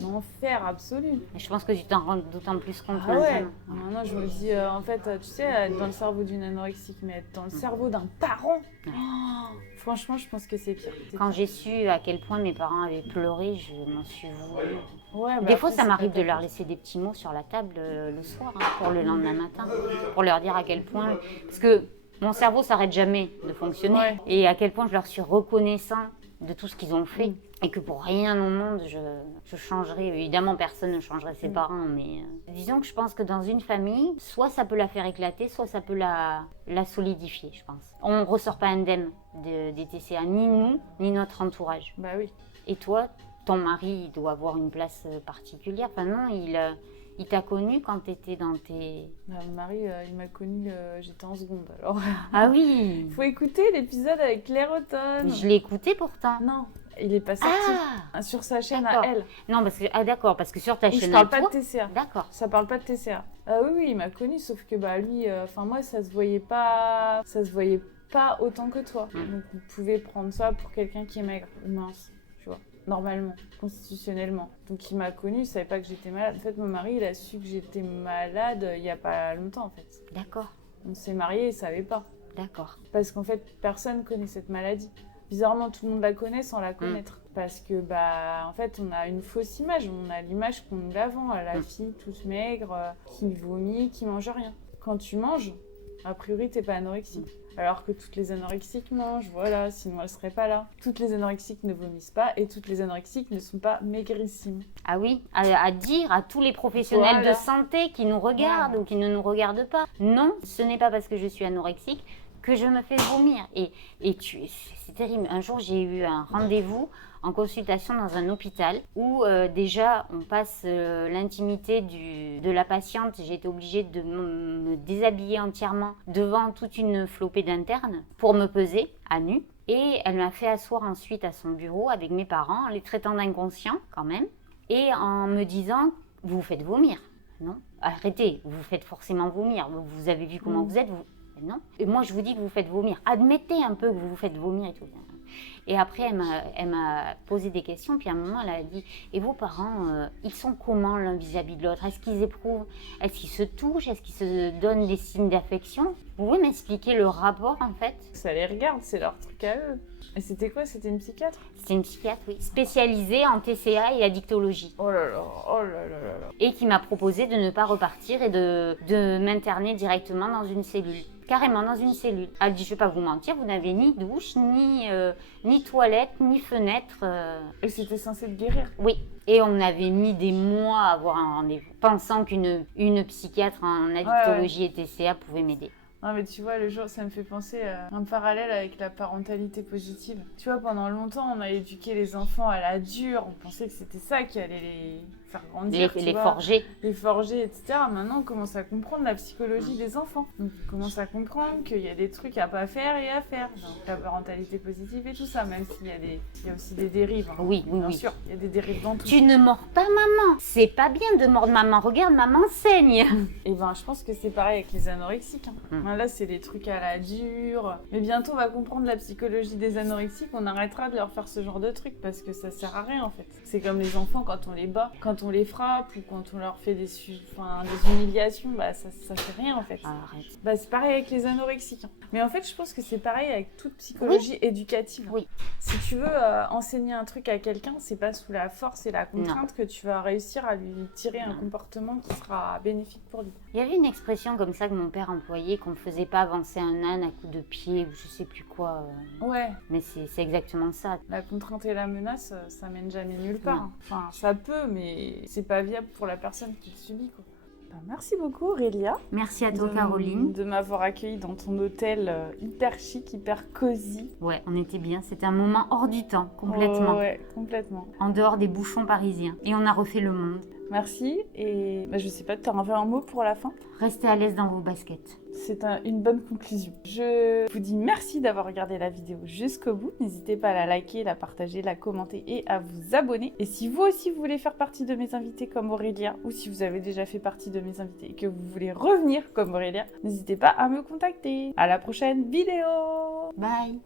l'enfer absolu. Et je pense que tu t'en rends d'autant plus compte Ah ouais. maintenant. Maintenant, je me dis, en fait, tu sais, être dans le cerveau d'une anorexique, mais être dans le cerveau d'un parent, franchement, je pense que c'est pire. Quand j'ai su à quel point mes parents avaient pleuré, je m'en suis voulu. Ouais, bah Des fois, après, ça c'est m'arrive pas de leur ta laisser des petits mots sur la table le soir, hein, pour le lendemain matin, pour leur dire à quel point... Parce que mon cerveau s'arrête jamais de fonctionner, Ouais. et à quel point je leur suis reconnaissant de tout ce qu'ils ont fait, et que pour rien au monde, je changerais. Évidemment, personne ne changerait ses parents, mais disons que je pense que dans une famille, soit ça peut la faire éclater, soit ça peut la solidifier, je pense. On ne ressort pas indemne des TCA, ni nous, ni notre entourage. Bah oui. Et toi, ton mari, il doit avoir une place particulière. Enfin non, il t'a connu quand tu étais dans tes... Bah, mon mari, il m'a connue, j'étais en seconde, alors... Ah oui. Faut écouter l'épisode avec Claire Automne. Je l'ai écouté pourtant. Non, il est pas sorti. Sur sa chaîne D'accord. à elle. Non, parce que... Ah d'accord, parce que sur ta Et je chaîne parle à pas toi... de TCA. D'accord. Ça parle pas de TCA. Ah oui, il m'a connue, sauf que bah lui, moi, ça se voyait pas autant que toi. Donc vous pouvez prendre ça pour quelqu'un qui est maigre ou mince, tu vois, normalement, constitutionnellement. Donc il m'a connue, il savait pas que j'étais malade. En fait, mon mari, il a su que j'étais malade il y a pas longtemps, en fait. D'accord. On s'est mariés, il savait pas. D'accord. Parce qu'en fait, personne connaît cette maladie. Bizarrement, tout le monde la connaît sans la connaître. Parce que, bah, en fait, on a une fausse image. On a l'image qu'on nous l'avant. La fille toute maigre, qui vomit, qui mange rien. Quand tu manges, a priori, t'es pas anorexique. Alors que toutes les anorexiques mangent, voilà, sinon elles seraient pas là. Toutes les anorexiques ne vomissent pas et toutes les anorexiques ne sont pas maigrissimes. Ah oui, à dire à tous les professionnels Voilà. de santé qui nous regardent ou qui ne nous regardent pas. Non, ce n'est pas parce que je suis anorexique que je me fais vomir. C'est terrible. Un jour, j'ai eu un rendez-vous en consultation dans un hôpital où déjà on passe l'intimité de la patiente. J'ai été obligée de me déshabiller entièrement devant toute une flopée d'internes pour me peser à nu. Et elle m'a fait asseoir ensuite à son bureau avec mes parents, en les traitant d'inconscients quand même, et en me disant « vous vous faites vomir ». Non, arrêtez, vous vous faites forcément vomir. Vous avez vu comment vous êtes, vous... Non. Et moi, je vous dis que vous vous faites vomir. Admettez un peu que vous vous faites vomir et tout. Et après, elle m'a posé des questions. Puis à un moment, elle a dit « Et vos parents, ils sont comment l'un vis-à-vis de l'autre? Est-ce qu'ils éprouvent? Est-ce qu'ils se touchent? Est-ce qu'ils se donnent des signes d'affection ?» Vous pouvez m'expliquer le rapport, en fait? Ça les regarde, c'est leur truc à eux. Et c'était quoi? C'était une psychiatre? C'était une psychiatre, oui, spécialisée en TCA et addictologie. Oh là là, oh là là là là. Et qui m'a proposé de ne pas repartir et de m'interner directement dans une cellule. Carrément dans une cellule. Elle dit, je ne vais pas vous mentir, vous n'avez ni douche, ni toilette, ni fenêtre. Et c'était censé te guérir? Oui. Et on avait mis des mois à avoir un rendez-vous, pensant qu'une psychiatre en addictologie et TCA pouvait m'aider. Non mais tu vois, le jour, ça me fait penser à un parallèle avec la parentalité positive. Tu vois, pendant longtemps, on a éduqué les enfants à la dure. On pensait que c'était ça qui allait les faire grandir, les forger. Les forger, etc. Maintenant, on commence à comprendre la psychologie des enfants. Donc, on commence à comprendre qu'il y a des trucs à pas faire et à faire. Donc, la parentalité positive et tout ça, même s'il y a aussi des dérives. Hein. Oui, bien sûr, il y a des dérives dans tout. Tu ne mords pas maman. C'est pas bien de mordre maman. Regarde, maman saigne. Et ben, je pense que c'est pareil avec les anorexiques. Hein. Là, c'est des trucs à la dure. Mais bientôt, on va comprendre la psychologie des anorexiques. On arrêtera de leur faire ce genre de trucs parce que ça sert à rien en fait. C'est comme les enfants quand on les bat, quand on les frappe ou quand on leur fait des humiliations, bah ça fait rien en fait. Arrête. Bah, c'est pareil avec les anorexiques. Hein. Mais en fait, je pense que c'est pareil avec toute psychologie éducative. Oui. Si tu veux enseigner un truc à quelqu'un, c'est pas sous la force et la contrainte que tu vas réussir à lui tirer un comportement qui sera bénéfique pour lui. Il y avait une expression comme ça que mon père employait, qu'on ne faisait pas avancer un âne à coups de pied ou je sais plus quoi. Ouais. Mais c'est exactement ça. La contrainte et la menace, ça mène jamais nulle part. Hein. Enfin, ça peut, mais c'est pas viable pour la personne qui le subit, quoi. Ben, merci beaucoup Aurélia. Merci à toi Caroline. De m'avoir accueillie dans ton hôtel hyper chic, hyper cosy. Ouais, on était bien. C'était un moment hors du temps, complètement. Oh, ouais, complètement. En dehors des bouchons parisiens. Et on a refait le monde. Merci. Et je sais pas, tu as un mot pour la fin? Restez à l'aise dans vos baskets. C'est une bonne conclusion. Je vous dis merci d'avoir regardé la vidéo jusqu'au bout. N'hésitez pas à la liker, la partager, la commenter et à vous abonner. Et si vous aussi vous voulez faire partie de mes invités comme Aurélia, ou si vous avez déjà fait partie de mes invités et que vous voulez revenir comme Aurélia, n'hésitez pas à me contacter. À la prochaine vidéo. Bye.